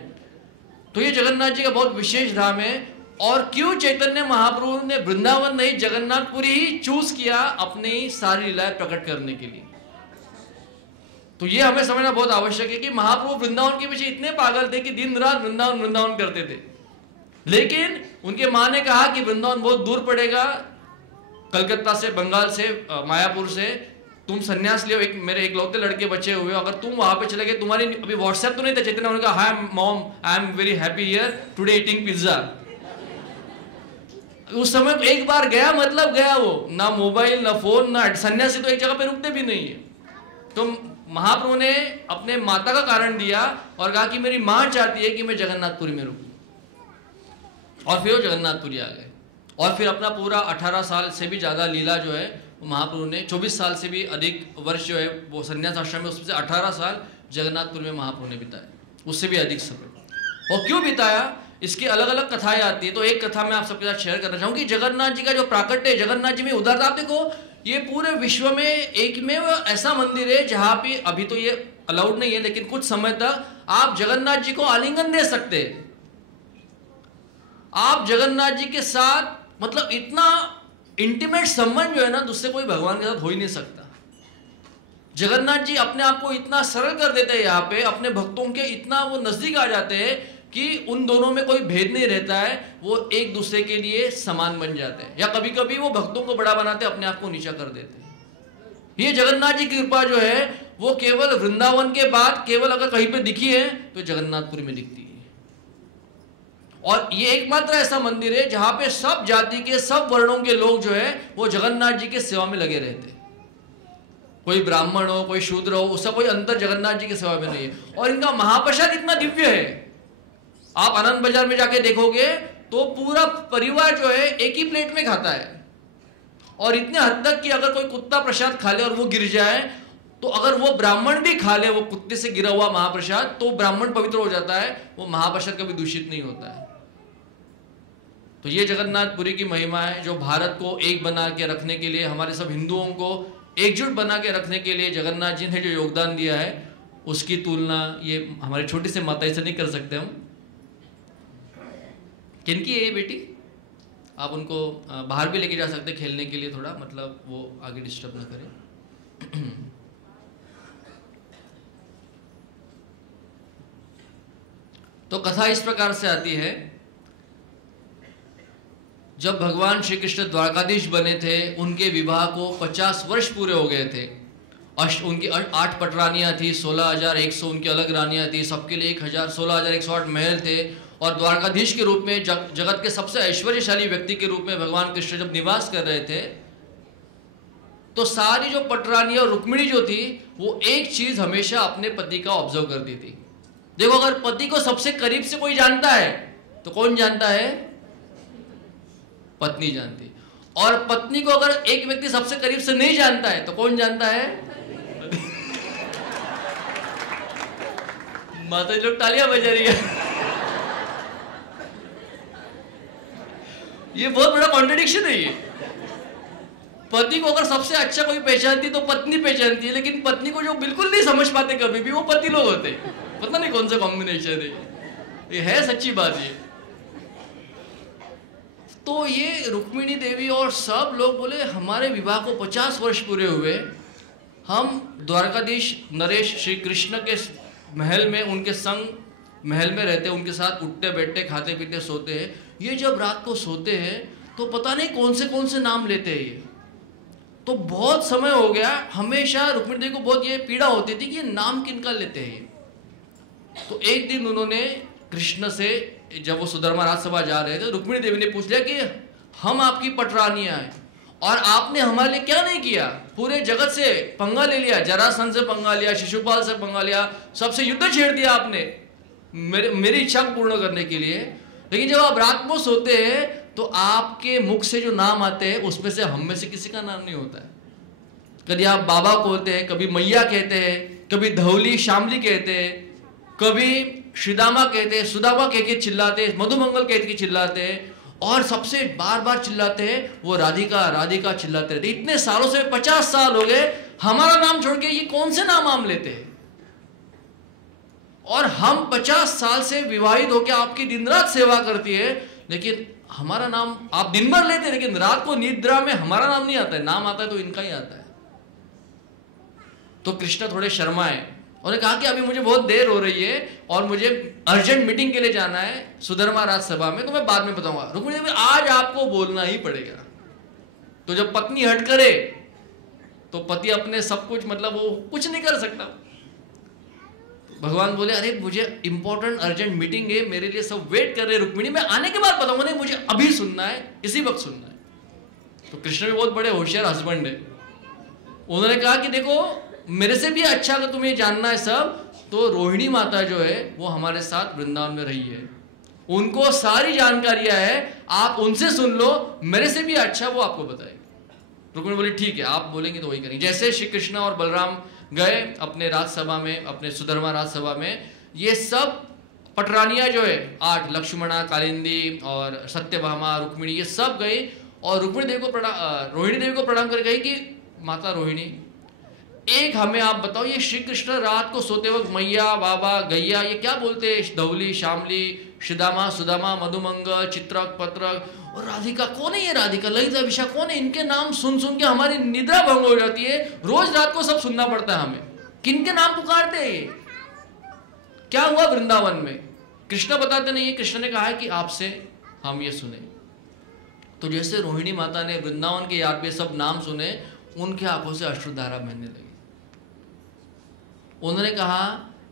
तो ये जगन्नाथ जी का बहुत विशेष धाम है। और क्यों चैतन्य महाप्रभु ने वृंदावन नहीं, जगन्नाथपुरी ही चूज किया अपनी सारी लीलाएं प्रकट करने के लिए? तो ये हमें समझना बहुत आवश्यक है कि महाप्रभु वृंदावन के पीछे इतने पागल थे कि दिन रात वृंदावन वृंदावन करते थे। लेकिन उनके माँ ने कहा कि वृंदावन बहुत दूर पड़ेगा, कलकत्ता से, बंगाल से, मायापुर से, तुम सन्यास लियो, मेरे इकलौते लड़के बचे हुए, अगर तुम वहां पे चले गए, तुम्हारी अभी व्हाट्सएप तो नहीं था। चैतन्य ने कहा, hi mom, I am very happy here today eating pizza. उस समय एक बार गया मतलब गया, वो ना मोबाइल ना फोन ना, सन्यासी तो एक जगह पे रुकते भी नहीं है। तो महाप्रभु ने अपने माता का कारण दिया और कहा कि मेरी माँ चाहती है कि मैं जगन्नाथपुरी में रुकूं, और फिर वो जगन्नाथपुरी आ गए। और फिर अपना पूरा 18 साल से भी ज्यादा लीला जो है महाप्रभु ने, 24 साल से भी अधिक वर्ष जो है वो संन्यास आश्रम में, उससे 18 साल जगन्नाथपुर में महाप्रभु ने बिताए, उससे भी अधिक समय। और क्यों बिताया, इसकी अलग अलग कथाएं आती है। तो एक कथा मैं आप सबके साथ शेयर करना चाहूंगी। जगन्नाथ जी का जो प्राकट्य है, जगन्नाथ जी में उदारता, आप देखो ये पूरे विश्व में एक में ऐसा मंदिर है जहां पे, अभी तो ये अलाउड नहीं है, लेकिन कुछ समय तक आप जगन्नाथ जी को आलिंगन दे सकते हैं। आप जगन्नाथ जी के साथ मतलब इतना इंटीमेट संबंध जो है ना, दूसरे कोई भगवान के साथ हो ही नहीं सकता। जगन्नाथ जी अपने आप को इतना सरल कर देते हैं, यहाँ पे अपने भक्तों के इतना वो नजदीक आ जाते हैं कि उन दोनों में कोई भेद नहीं रहता है, वो एक दूसरे के लिए समान बन जाते हैं। या कभी कभी वो भक्तों को बड़ा बनाते, अपने आप को नीचा कर देते हैं। ये जगन्नाथ जी की कृपा जो है वो केवल वृंदावन के बाद केवल अगर कहीं पे दिखी है तो जगन्नाथपुरी में दिखती है। और ये एकमात्र ऐसा मंदिर है जहां पे सब जाति के, सब वर्णों के लोग जो है वो जगन्नाथ जी के सेवा में लगे रहते हैं। कोई ब्राह्मण हो, कोई शूद्र हो, उसका कोई अंतर जगन्नाथ जी की सेवा में नहीं है। और इनका महाप्रसाद इतना दिव्य है, आप आनंद बाजार में जाके देखोगे तो पूरा परिवार जो है एक ही प्लेट में खाता है। और इतने हद तक कि अगर कोई कुत्ता प्रसाद खा ले और वो गिर जाए तो अगर वो ब्राह्मण भी खा ले वो कुत्ते से गिरा हुआ महाप्रसाद तो ब्राह्मण पवित्र हो जाता है, वो महाप्रसाद कभी दूषित नहीं होता है। तो ये जगन्नाथपुरी की महिमा है, जो भारत को एक बना के रखने के लिए, हमारे सब हिंदुओं को एकजुट बना के रखने के लिए जगन्नाथ जी ने जो योगदान दिया है उसकी तुलना ये हमारी छोटी सी माताई से नहीं कर सकते हम। किनकी है ये बेटी? आप उनको बाहर भी लेके जा सकते खेलने के लिए, थोड़ा मतलब वो आगे डिस्टर्ब ना करें। तो कथा इस प्रकार से आती है, जब भगवान श्री कृष्ण द्वारकाधीश बने थे उनके विवाह को 50 वर्ष पूरे हो गए थे। उनकी 8 पटरानियां थी, 16,100 उनकी अलग रानियां थी, सबके लिए 16,108 महल थे। और द्वारकाधीश के रूप में जगत के सबसे ऐश्वर्यशाली व्यक्ति के रूप में भगवान कृष्ण जब निवास कर रहे थे तो सारी जो पटरानी और रुक्मिणी जो थी वो एक चीज हमेशा अपने पति का ऑब्जर्व करती थी। देखो, अगर पति को सबसे करीब से कोई जानता है तो कौन जानता है? पत्नी जानती। और पत्नी को अगर एक व्यक्ति सबसे करीब से नहीं जानता है तो कौन जानता है? माता जी लोग तालियां बजा रही है। ये बहुत बड़ा कॉन्ट्रडिक्शन है ये। पति को अगर सबसे अच्छा कोई पहचानती तो पत्नी पहचानती है, लेकिन पत्नी को जो बिल्कुल नहीं समझ पाते कभी भी वो पति लोग होते। पता नहीं कौन सा कॉम्बिनेशन है ये है सच्ची बात ये। तो ये रुक्मिणी देवी और सब लोग बोले हमारे विवाह को 50 वर्ष पूरे हुए, हम द्वारकाधीश नरेश श्री कृष्ण के महल में उनके संग महल में रहते, उनके साथ उठते बैठते खाते पीते सोते हैं। ये जब रात को सोते हैं तो पता नहीं कौन से नाम लेते हैं ये। तो बहुत समय हो गया, हमेशा रुक्मिणी देवी को बहुत ये पीड़ा होती थी कि ये नाम किनका लेते हैं। तो एक दिन उन्होंने कृष्ण से, जब वो सुधर्मा राजसभा जा रहे थे, रुक्मिणी देवी ने पूछ लिया कि हम आपकी पटरानियां हैं और आपने हमारे लिए क्या नहीं किया, पूरे जगत से पंगा ले लिया, जरासंध से पंगा लिया, शिशुपाल से पंगा लिया, सबसे युद्ध छेड़ दिया आपने मेरी इच्छा को पूर्ण करने के लिए। लेकिन जब आप रात को सोते हैं तो आपके मुख से जो नाम आते हैं उसमें से हम में से किसी का नाम नहीं होता है। कभी आप बाबा कहते हैं, कभी मैया कहते हैं, कभी धौली शामली कहते हैं, कभी श्रीदामा कहते हैं, सुदामा कह के चिल्लाते हैं, मधुमंगल कह के चिल्लाते हैं, और सबसे बार बार चिल्लाते हैं वो राधिका राधिका चिल्लाते रहते। इतने सालों से 50 साल हो गए, हमारा नाम छोड़ के ये कौन से नाम हम लेते हैं? और हम 50 साल से विवाहित होकर आपकी दिन रात सेवा करती है, लेकिन हमारा नाम आप दिन भर लेते हैं, लेकिन रात को निद्रा में हमारा नाम नहीं आता है। नाम आता है तो इनका ही आता है। तो कृष्ण थोड़े शर्माए, उन्होंने कहा कि अभी मुझे बहुत देर हो रही है और मुझे अर्जेंट मीटिंग के लिए जाना है सुधर्मा राजसभा में, तो मैं बाद में बताऊंगा। रुक्मिणी देवी, आज आपको बोलना ही पड़ेगा। तो जब पत्नी हट करे तो पति अपने सब कुछ, मतलब वो कुछ नहीं कर सकता। भगवान बोले, अरे मुझे इंपॉर्टेंट अर्जेंट मीटिंग है, मेरे लिए सब वेट कर रहे हैं रुक्मिणी, मैं आने के बाद बताऊंगा। नहीं, मुझे अभी सुनना है, इसी वक्त सुनना है। तो कृष्ण भी बहुत बड़े होशियार हस्बैंड है, उन्होंने कहा कि देखो मेरे से भी अच्छा अगर तुम्हें जानना है सब, तो रोहिणी माता जो है वो हमारे साथ वृंदावन में रही है, उनको सारी जानकारियां है, आप उनसे सुन लो, मेरे से भी अच्छा वो आपको बताएगी। रुक्मिणी बोली ठीक है, आप बोलेंगे तो वही करेंगे। जैसे श्री कृष्ण और बलराम गए अपने राजसभा में, अपने सुधर्मा राजसभा में, ये सब पटरानियां जो है 8, लक्ष्मणा, कालिंदी और सत्यभामा, रुक्मिणी, ये सब गई और रुक्मिणी देवी को रोहिणी देवी को प्रणाम कर गई कि माता रोहिणी, एक हमें आप बताओ, ये श्री कृष्ण रात को सोते वक्त मैया, बाबा, गैया, ये क्या बोलते हैं? धौली, शामली, श्रीदामा, सुदामा, मधुमंगल, चित्रक, पत्रक, और राधिका कौन है? ये राधिका, ललिता विशाखा कौन है? इनके नाम सुन सुन के हमारी निद्रा भंग हो जाती है। रोज रात को सब सुनना पड़ता है हमें, किनके नाम पुकारते हैं ये? क्या हुआ वृंदावन में? कृष्ण बताते नहीं है। कृष्ण ने कहा है कि आपसे हम ये सुने। तो जैसे रोहिणी माता ने वृंदावन के याद पे सब नाम सुने, उनके आंखों से अश्रुधारा बहने लगी। उन्होंने कहा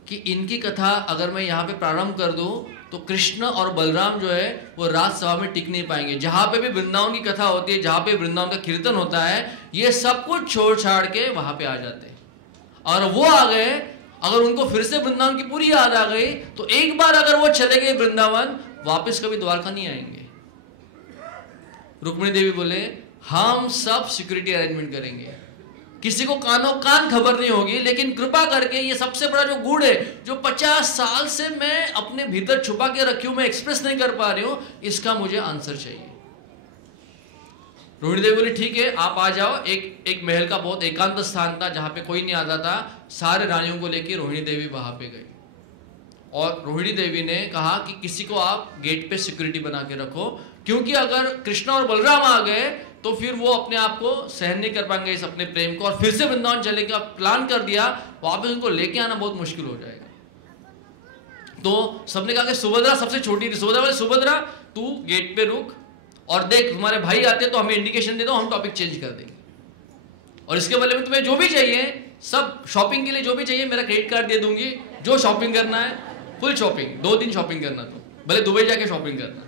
कि इनकी कथा अगर मैं यहाँ पे प्रारंभ कर दूं तो कृष्ण और बलराम जो है वो राजसभा में टिक नहीं पाएंगे। जहां पे भी वृंदावन की कथा होती है, जहां पे वृंदावन का कीर्तन होता है, ये सब कुछ छोड़ छाड़ के वहां पे आ जाते हैं। और वो आ गए, अगर उनको फिर से वृंदावन की पूरी याद आ गई तो एक बार अगर वो चले गए वृंदावन, वापस कभी द्वारका नहीं आएंगे। रुक्मिणी देवी बोले हम सब सिक्योरिटी अरेंजमेंट करेंगे, किसी को कानों कान खबर नहीं होगी, लेकिन कृपा करके ये सबसे बड़ा जो गुड़ है जो 50 साल से मैं अपने भीतर छुपा के रखी हूं, मैं एक्सप्रेस नहीं कर पा रही हूं, इसका मुझे आंसर चाहिए। रोहिणी देवी बोली ठीक है आप आ जाओ। एक महल का बहुत एकांत स्थान था जहां पे कोई नहीं आता था। सारे रानियों को लेकर रोहिणी देवी वहां पे गई और रोहिणी देवी ने कहा कि किसी को आप गेट पे सिक्योरिटी बना के रखो, क्योंकि अगर कृष्ण और बलराम आ गए तो फिर वो अपने आप को सहन नहीं कर पाएंगे इस अपने प्रेम को, और फिर से वृंदावन चले का प्लान कर दिया, वापस उनको लेके आना बहुत मुश्किल हो जाएगा। तो सबने कहा कि सुभद्रा सबसे छोटी थी। सुभद्रा बोले सुभद्रा तू गेट पे रुक और देख तुम्हारे भाई आते तो हमें इंडिकेशन दे दो, हम टॉपिक चेंज कर देंगे, और इसके बदले में तुम्हें जो भी चाहिए, सब शॉपिंग के लिए जो भी चाहिए मेरा क्रेडिट कार्ड दे दूंगी, जो शॉपिंग करना है फुल शॉपिंग, 2 दिन शॉपिंग करना, तो भले दुबई जाके शॉपिंग करना।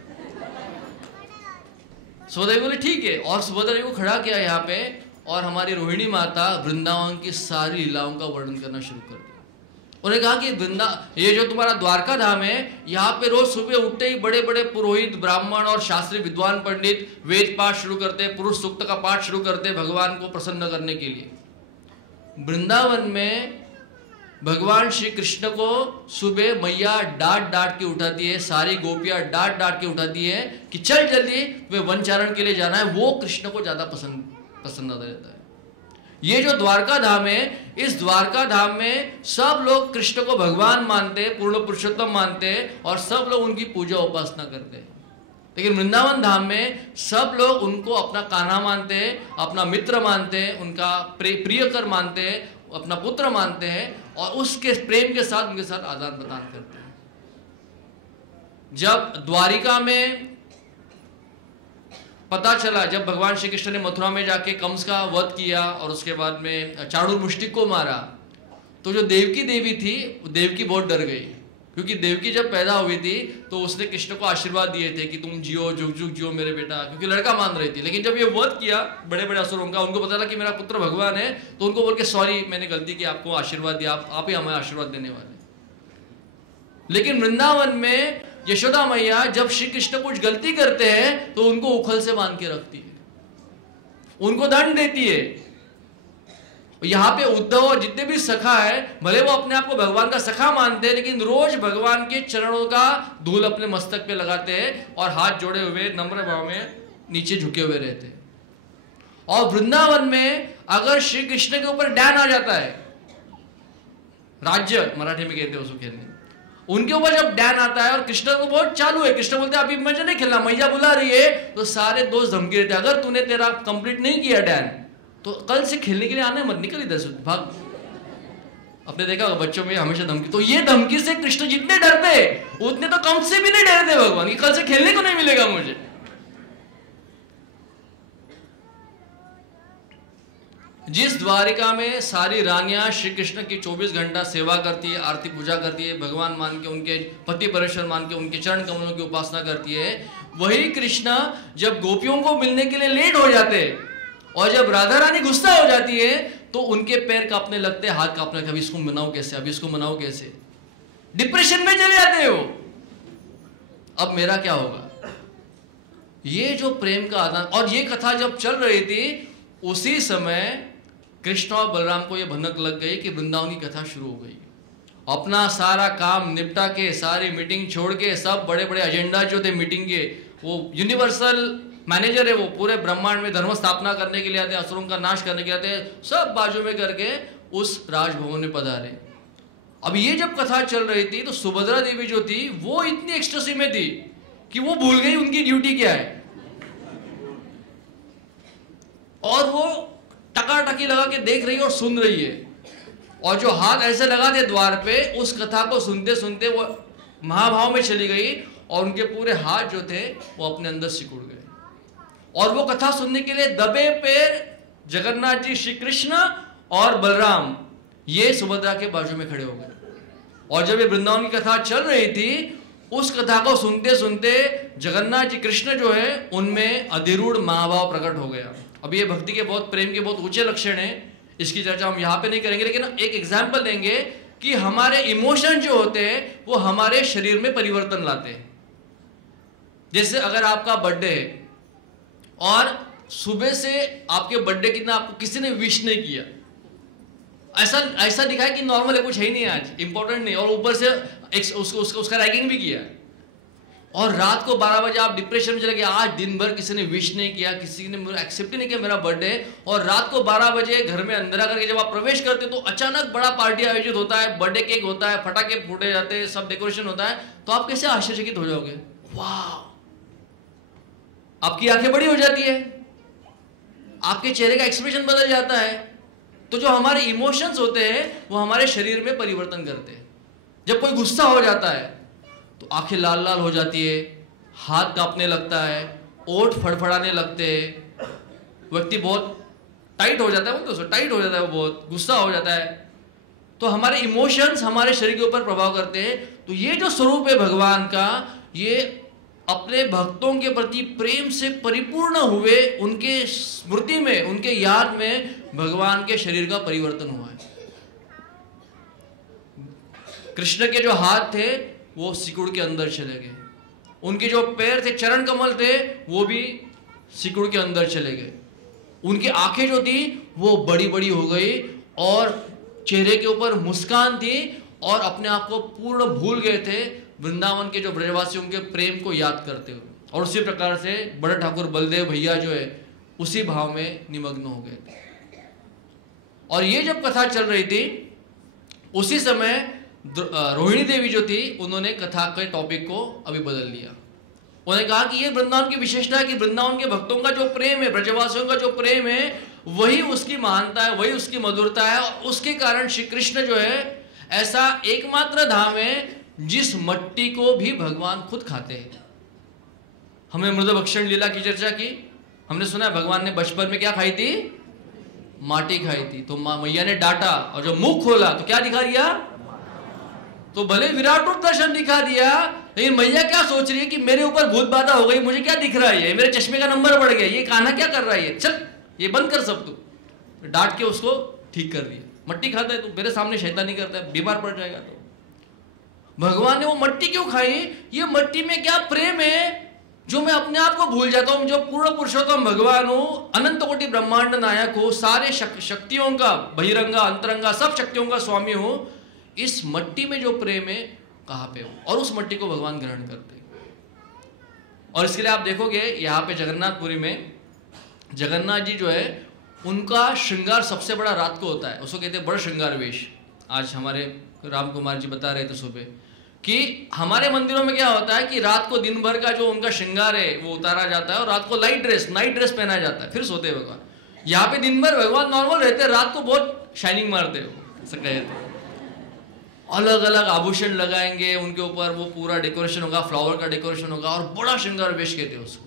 सुभद्रा बोले ठीक है, और सुभद्रा को खड़ा किया यहाँ पे, और हमारी रोहिणी माता वृंदावन की सारी लीलाओं का वर्णन करना शुरू कर दिया। उन्होंने कहा कि ये जो तुम्हारा द्वारका धाम है, यहाँ पे रोज सुबह उठते ही बड़े बड़े पुरोहित, ब्राह्मण और शास्त्री विद्वान पंडित वेद पाठ शुरू करते, पुरुष सूक्त का पाठ शुरू करते भगवान को प्रसन्न करने के लिए। वृंदावन में भगवान श्री कृष्ण को सुबह मैया डांट डांट के उठाती है, सारी गोपियां डांट डांट के उठाती है कि चल जल्दी वे वनचारण के लिए जाना है। वो कृष्ण को ज्यादा पसंद आता रहता है। ये जो द्वारका धाम है, इस द्वारका धाम में सब लोग कृष्ण को भगवान मानते, पूर्ण पुरुषोत्तम मानते, और सब लोग उनकी पूजा उपासना करते हैं। लेकिन वृंदावन धाम में सब लोग उनको अपना कान्हा मानते हैं, अपना मित्र मानते हैं, उनका प्रियकर मानते हैं, अपना पुत्र मानते हैं, और उसके प्रेम के साथ उनके साथ आदान प्रदान करते हैं। जब द्वारिका में पता चला, जब भगवान श्री कृष्ण ने मथुरा में जाके कंस का वध किया और उसके बाद में चाणूर को मारा, तो जो देवकी देवी थी, देवकी बहुत डर गई, क्योंकि देवकी जब पैदा हुई थी तो उसने कृष्ण को आशीर्वाद दिए थे कि तुम जियो, जुग जुग जियो मेरे बेटा, क्योंकि लड़का मान रही थी। लेकिन जब ये वध किया बड़े बड़े असुरों का, उनको पता चला कि मेरा पुत्र भगवान है, तो उनको बोल के सॉरी मैंने गलती की, आपको आशीर्वाद दिया, आप ही हमें आशीर्वाद देने वाले। लेकिन वृंदावन में यशोदा मैया जब श्री कृष्ण कुछ गलती करते हैं तो उनको उखल से बांध के रखती है, उनको दंड देती है। यहाँ पे उद्धव और जितने भी सखा है, भले वो अपने आप को भगवान का सखा मानते हैं, लेकिन रोज भगवान के चरणों का धूल अपने मस्तक पे लगाते हैं और हाथ जोड़े हुए नम्र भाव में नीचे झुके हुए रहते हैं। और वृंदावन में अगर श्री कृष्ण के ऊपर डैन आ जाता है, राज्य मराठी में कहते हैं उसको, खेलने उनके ऊपर जब डैन आता है और कृष्ण को बहुत चालू है, कृष्ण बोलते हैं अभी मुझे नहीं खेलना, मैया बुला रही है, तो सारे दोस्त धमकी देते हैं, अगर तूने तेरा कंप्लीट नहीं किया डैन तो कल से खेलने के लिए आने मत, निकल इधर से भाग। आपने देखा बच्चों में हमेशा धमकी, तो ये धमकी से कृष्ण जितने डरते उतने तो कम से भी नहीं डरते भगवान कि कल से खेलने को नहीं मिलेगा मुझे। जिस द्वारिका में सारी रानियां श्री कृष्ण की 24 घंटा सेवा करती है, आरती पूजा करती है, भगवान मान के, उनके पति परमेश्वर मान के, उनके चरण कमलों की उपासना करती है, वही कृष्ण जब गोपियों को मिलने के लिए लेट हो जाते और जब राधा रानी गुस्सा हो जाती है तो उनके पैर कांपने लगते, हाथ कांपने लगते, अभी इसको मनाओ कैसे, अभी इसको मनाओ कैसे, डिप्रेशन में चले जाते हो। अब मेरा क्या होगा? ये जो प्रेम का आदान, और ये कथा जब चल रही थी उसी समय कृष्ण और बलराम को यह भनक लग गई कि वृंदावन की कथा शुरू हो गई। अपना सारा काम निपटा के, सारी मीटिंग छोड़ के, सब बड़े बड़े एजेंडा जो थे मीटिंग के, वो यूनिवर्सल मैनेजर है, वो पूरे ब्रह्मांड में धर्म स्थापना करने के लिए आते, असुरों का नाश करने के लिए आते, सब बाजू में करके उस राजभवन में पधारे। अब ये जब कथा चल रही थी तो सुभद्रा देवी जो थी वो इतनी एक्सटेसी में थी कि वो भूल गई उनकी ड्यूटी क्या है। और वो टकाटकी लगा के देख रही है और सुन रही है, और जो हाथ ऐसे लगा दे द्वार पे, उस कथा को सुनते सुनते वो महाभाव में चली गई और उनके पूरे हाथ जो थे वो अपने अंदर सिकुड़ गए। और वो कथा सुनने के लिए दबे पैर जगन्नाथ जी, श्री कृष्ण और बलराम ये सुभद्रा के बाजू में खड़े हो गए। और जब ये वृंदावन की कथा चल रही थी, उस कथा को सुनते सुनते जगन्नाथ जी कृष्ण जो है उनमें अधिरूढ़ महाभाव प्रकट हो गया। अब ये भक्ति के बहुत, प्रेम के बहुत ऊंचे लक्षण हैं, इसकी चर्चा हम यहाँ पे नहीं करेंगे, लेकिन एक एग्जाम्पल देंगे कि हमारे इमोशन जो होते हैं वो हमारे शरीर में परिवर्तन लाते हैं। जैसे अगर आपका बर्थडे है और सुबह से आपके बर्थडे की ना आपको किसी ने विश नहीं किया, ऐसा दिखाया कि नॉर्मल है, कुछ है ही नहीं आज, इंपॉर्टेंट नहीं, और ऊपर से उसका रैगिंग भी किया, और रात को 12 बजे आप डिप्रेशन में चले गए, आज दिन भर किसी ने विश नहीं किया, किसी ने एक्सेप्ट ही नहीं किया मेरा बर्थडे, और रात को 12 बजे घर में अंधेरा करके जब आप प्रवेश करते हो तो अचानक बड़ा पार्टी आयोजित होता है, बर्थडे केक होता है, फटाके फूटे जाते हैं, सब डेकोरेशन होता है, तो आप कैसे आश्चर्यचकित हो जाओगे, वाह, आपकी आंखें बड़ी हो जाती है, आपके चेहरे का एक्सप्रेशन बदल जाता है। तो जो हमारे इमोशंस होते हैं वो हमारे शरीर में परिवर्तन करते हैं। जब कोई गुस्सा हो जाता है तो आंखें लाल लाल हो जाती है, हाथ कांपने लगता है, ओठ फड़फड़ाने लगते हैं, व्यक्ति बहुत टाइट हो जाता है, वो तो टाइट हो जाता है, वो बहुत गुस्सा हो जाता है। तो हमारे इमोशंस हमारे शरीर के ऊपर प्रभाव करते हैं। तो ये जो स्वरूप है भगवान का, ये अपने भक्तों के प्रति प्रेम से परिपूर्ण हुए, उनके स्मृति में, उनके याद में भगवान के शरीर का परिवर्तन हुआ है। कृष्ण के जो हाथ थे वो सिकुड़ के अंदर चले गए, उनके जो पैर थे, चरण कमल थे, वो भी सिकुड़ के अंदर चले गए, उनकी आंखें जो थी वो बड़ी बड़ी हो गई और चेहरे के ऊपर मुस्कान थी, और अपने आप को पूर्ण भूल गए थे वृंदावन के जो ब्रजवासियों के प्रेम को याद करते हुए। और उसी प्रकार से बड़े ठाकुर बलदेव भैया जो है उसी भाव में निमग्न हो गए थे। और ये जब कथा चल रही थी उसी समय रोहिणी देवी जो थी उन्होंने कथा के टॉपिक को अभी बदल लिया। उन्होंने कहा कि ये वृंदावन की विशेषता है कि वृंदावन के भक्तों का जो प्रेम है, ब्रजवासियों का जो प्रेम है, वही उसकी महानता है, वही उसकी मधुरता है। और उसके कारण श्री कृष्ण जो है ऐसा एकमात्र धाम है जिस मट्टी को भी भगवान खुद खाते हैं। हमने मृद भक्षण लीला की चर्चा की, हमने सुना है भगवान ने बचपन में क्या खाई थी, माटी खाई थी। तो मैया ने डांटा और जब मुंह खोला तो क्या दिखा दिया, तो भले विराट रूप दर्शन दिखा दिया, लेकिन मैया क्या सोच रही है कि मेरे ऊपर भूत बाधा हो गई, मुझे क्या दिख रहा है, मेरे चश्मे का नंबर बढ़ गया, ये कान्हा क्या कर रहा है, चल ये बंद कर सब। तू डांट के उसको ठीक कर दिया। मट्टी खाता है तो मेरे सामने शैतानी करता है, बीमार पड़ जाएगा। तो भगवान ने वो मट्टी क्यों खाई, ये मट्टी में क्या प्रेम है जो मैं अपने आप को भूल जाता हूं, जो पूर्ण पुरुषोत्तम भगवान हूं, अनंत कोटि ब्रह्मांड नायक हूं, सारे शक्तियों का, बहिरंगा अंतरंगा सब शक्तियों का स्वामी हूं, इस मट्टी में जो प्रेम है कहां पे हो, और उस मट्टी को भगवान ग्रहण करते हैं। और इसके लिए आप देखोगे यहाँ पे जगन्नाथपुरी में जगन्नाथ जी जो है उनका श्रृंगार सबसे बड़ा रात को होता है, उसको कहते हैं बड़ा श्रृंगार वेश। आज हमारे राम कुमार जी बता रहे थे सुबह कि हमारे मंदिरों में क्या होता है कि रात को दिन भर का जो उनका श्रृंगार है वो उतारा जाता है और रात को नाइट ड्रेस पहना जाता है, फिर सोते हैं भगवान। यहाँ पे दिन भर भगवान नॉर्मल रहते हैं, रात को बहुत शाइनिंग मारते हो, ऐसा कहते। अलग अलग आभूषण लगाएंगे उनके ऊपर, वो पूरा डेकोरेशन होगा, फ्लावर का डेकोरेशन होगा और बड़ा श्रृंगार वेश कहते हैं उसको।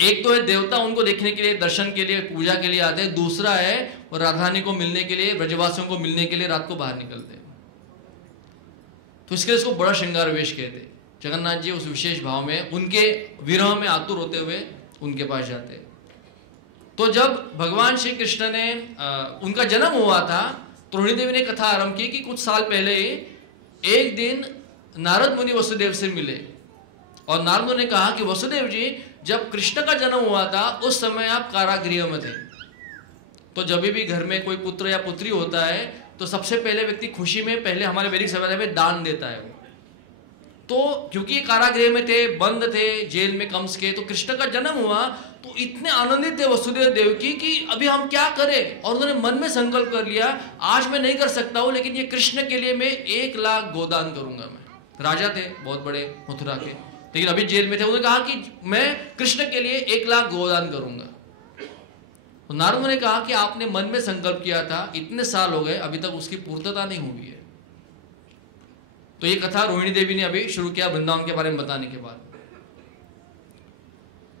एक तो है देवता उनको देखने के लिए, दर्शन के लिए, पूजा के लिए आते हैं, दूसरा है वो राधारानी को मिलने के लिए, ब्रजवासियों को मिलने के लिए रात को बाहर निकलते हैं। तो इसके लिए इसको बड़ा श्रृंगार वेश कहते हैं। जगन्नाथ जी उस विशेष भाव में, उनके विरह में आतुर होते हुए उनके पास जाते हैं। तो जब भगवान श्री कृष्ण ने उनका जन्म हुआ था तो रोहिणी देवी ने कथा आरंभ की कि कुछ साल पहले एक दिन नारद मुनि वसुदेव से मिले और नारद मुनि ने कहा कि वसुदेव जी, जब कृष्ण का जन्म हुआ था उस समय आप कारागृह में थे, तो जब भी घर में कोई पुत्र या पुत्री होता है तो सबसे पहले व्यक्ति खुशी में पहले हमारे वैदिक सभ्यता में दान देता है। तो क्योंकि कारागृह में थे, बंद थे जेल में कंस के, तो कृष्ण का जन्म हुआ तो इतने आनंदित थे वसुदेव देवकी कि अभी हम क्या करें, और उन्होंने मन में संकल्प कर लिया आज मैं नहीं कर सकता हूं, लेकिन ये कृष्ण के लिए मैं 1 लाख गोदान करूंगा। मैं राजा थे बहुत बड़े मथुरा के, लेकिन अभी जेल में थे। उन्होंने कहा कि मैं कृष्ण के लिए 1 लाख गोदान करूंगा। तो नारद मुनि ने कहा कि आपने मन में संकल्प किया था, इतने साल हो गए, अभी तक उसकी पूर्तता नहीं हुई है। तो ये कथा रोहिणी देवी ने अभी शुरू किया वृंदावन के बारे में बताने के बाद।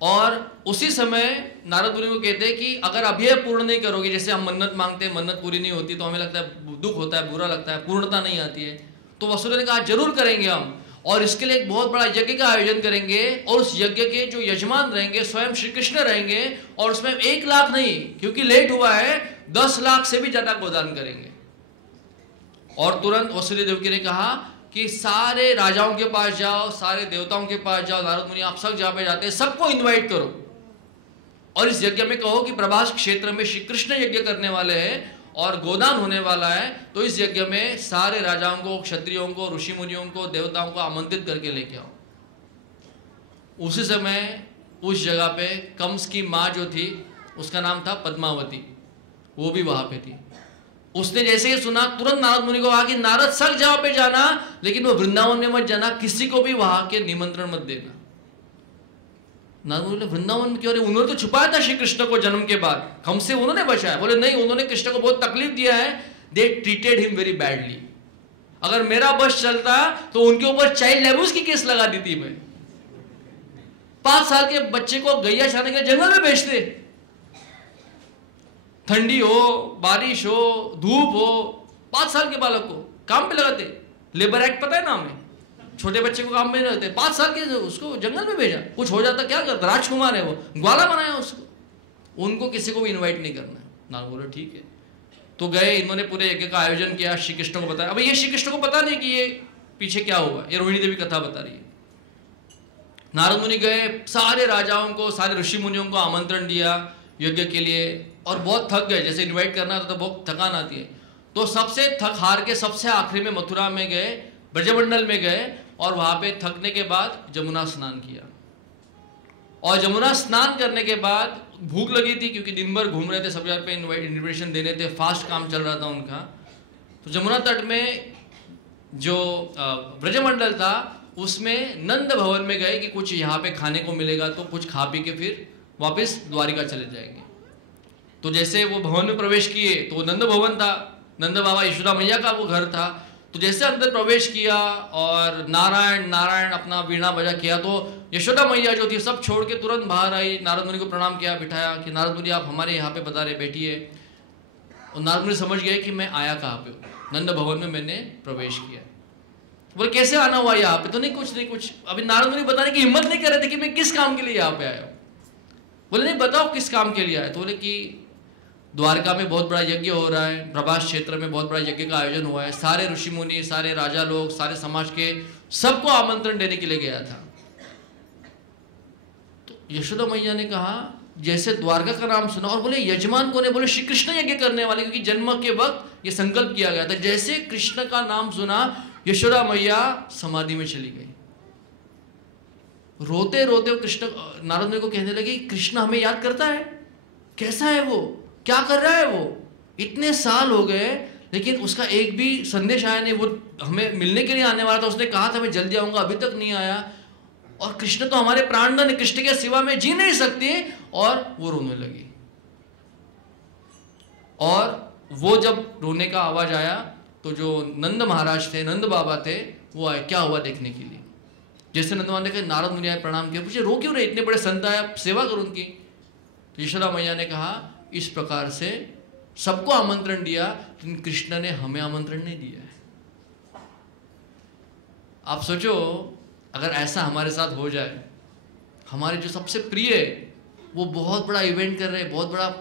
और उसी समय नारद मुनि को कहते हैं कि अगर अभी पूर्ण नहीं करोगे, जैसे हम मन्नत मांगते हैं, मन्नत पूरी नहीं होती तो हमें लगता है दुख होता है, बुरा लगता है, पूर्णता नहीं आती है। तो वसुदेव ने कहा जरूर करेंगे हम, और इसके लिए एक बहुत बड़ा यज्ञ का आयोजन करेंगे, और उस यज्ञ के जो यजमान रहेंगे स्वयं श्री कृष्ण रहेंगे, और उसमें 1 लाख नहीं, क्योंकि लेट हुआ है, 10 लाख से भी ज्यादा गोदान करेंगे। और तुरंत वसुदेव देवकी ने कहा कि सारे राजाओं के पास जाओ, सारे देवताओं के पास जाओ, नारद मुनि आप सब जहां पे जाते हैं सबको इनवाइट करो, और इस यज्ञ में कहो कि प्रभास क्षेत्र में श्री कृष्ण यज्ञ करने वाले हैं और गोदान होने वाला है, तो इस यज्ञ में सारे राजाओं को, क्षत्रियों को, ऋषि मुनियों को, देवताओं को आमंत्रित करके लेके आओ। उसी समय उस जगह पे कंस की माँ जो थी, उसका नाम था पद्मावती, वो भी वहां पे थी। उसने जैसे ही सुना तुरंत नारद मुनि को कहा कि नारद सब जगह पे जाना, लेकिन वो वृंदावन में मत जाना, किसी को भी वहां के निमंत्रण मत देना। नारद मुनि ने वृंदावन में क्यों? उन्होंने तो छुपाया था श्री कृष्ण को जन्म के बाद, हमसे उन्होंने बचाया। बोले नहीं, उन्होंने कृष्ण को बहुत तकलीफ दिया है, they treated him very badly. अगर मेरा बस चलता तो उनके ऊपर चाइल्ड लेबर्स की केस लगा दी थी मैं। 5 साल के बच्चे को गैया छाने के जंगल में भेजते, ठंडी हो, बारिश हो, धूप हो, 5 साल के बालक को काम पे लगाते। लेबर एक्ट पता है ना हमें, छोटे बच्चे को काम में रहते, 5 साल के उसको जंगल में भेजा, कुछ हो जाता क्या करता, राजकुमार है वो, ग्वाला बनाया उसको। उनको किसी को भी इनवाइट नहीं करना है। नारद बोले ठीक है। तो गए, इन्होंने पूरे यज्ञ का आयोजन किया, श्री कृष्ण को बताया। अब ये श्री कृष्ण को पता नहीं कि ये पीछे क्या हुआ, ये रोहिणी देवी कथा बता रही है। नारद मुनि गए, सारे राजाओं को, सारे ऋषि मुनियों को आमंत्रण दिया यज्ञ के लिए, और बहुत थक गए, जैसे इनवाइट करना था तो बहुत थकान आती है। तो सबसे थक हार के सबसे आखिरी में मथुरा में गए, ब्रजमंडल में गए, और वहां पे थकने के बाद जमुना स्नान किया। और जमुना स्नान करने के बाद भूख लगी थी, क्योंकि दिन भर घूम रहे थे, सब जगह पे इन्विटेशन देने थे, फास्ट काम चल रहा था उनका। तो जमुना तट में जो ब्रजमंडल था उसमें नंद भवन में गए कि कुछ यहाँ पे खाने को मिलेगा, तो कुछ खा पी के फिर वापस द्वारिका चले जाएंगे। तो जैसे वो भवन में प्रवेश किए तो वो नंद भवन था, नंद बाबा यशोदा मैया का वो घर था। तो जैसे अंदर प्रवेश किया और नारायण नारायण अपना वीणा बजा किया, तो यशोदा मैया जो थी सब छोड़ के तुरंत बाहर आई, नारद मुनि को प्रणाम किया, बिठाया कि नारद मुनि आप हमारे यहाँ पे बता रहे, बैठिए। और नारद मुनि समझ गए कि मैं आया कहाँ पे हूँ, नंद भवन में मैंने प्रवेश किया। बोले कैसे आना हुआ यहाँ पे? तो नहीं कुछ। अभी नारद मुनि बताने की हिम्मत नहीं कर रहे थे कि मैं किस काम के लिए यहाँ पे आया हूँ। बोले नहीं बताओ किस काम के लिए आए? तो बोले कि द्वारका में बहुत बड़ा यज्ञ हो रहा है, प्रभास क्षेत्र में बहुत बड़ा यज्ञ का आयोजन हुआ है, सारे ऋषि मुनि, सारे राजा लोग, सारे समाज के सबको आमंत्रण देने के लिए गया था। तो यशोदा मैया ने कहा जैसे द्वारका का नाम सुना, और बोले यजमान कौन है? बोले श्री कृष्ण यज्ञ करने वाले, क्योंकि जन्म के वक्त ये संकल्प किया गया था। जैसे कृष्ण का नाम सुना, यशोदा मैया समाधि में चली गई। रोते रोते कृष्ण, नारद मुनि को कहने लगे कृष्ण हमें याद करता है, कैसा है वो, क्या कर रहा है वो, इतने साल हो गए लेकिन उसका एक भी संदेश आया नहीं। वो हमें मिलने के लिए आने वाला था, उसने कहा था मैं जल्दी आऊंगा, अभी तक नहीं आया। और कृष्ण तो हमारे प्राणधन है, कृष्ण के सिवा में जी नहीं सकती। और वो रोने लगी। और वो जब रोने का आवाज आया तो जो नंद महाराज थे, नंद बाबा थे, वो आए क्या हुआ देखने के लिए। जैसे नंद महाराज ने नारद मुनि आए, प्रणाम किया, पूछे रो क्यों रहे, इतने बड़े संत आए, सेवा करो उनकी। तो यशोदा मैया ने कहा इस प्रकार से सबको आमंत्रण दिया, लेकिन कृष्ण ने हमें आमंत्रण नहीं दिया है। आप सोचो अगर ऐसा हमारे साथ हो जाए, हमारे जो सबसे प्रिय वो बहुत बड़ा इवेंट कर रहे हैं, बहुत बड़ा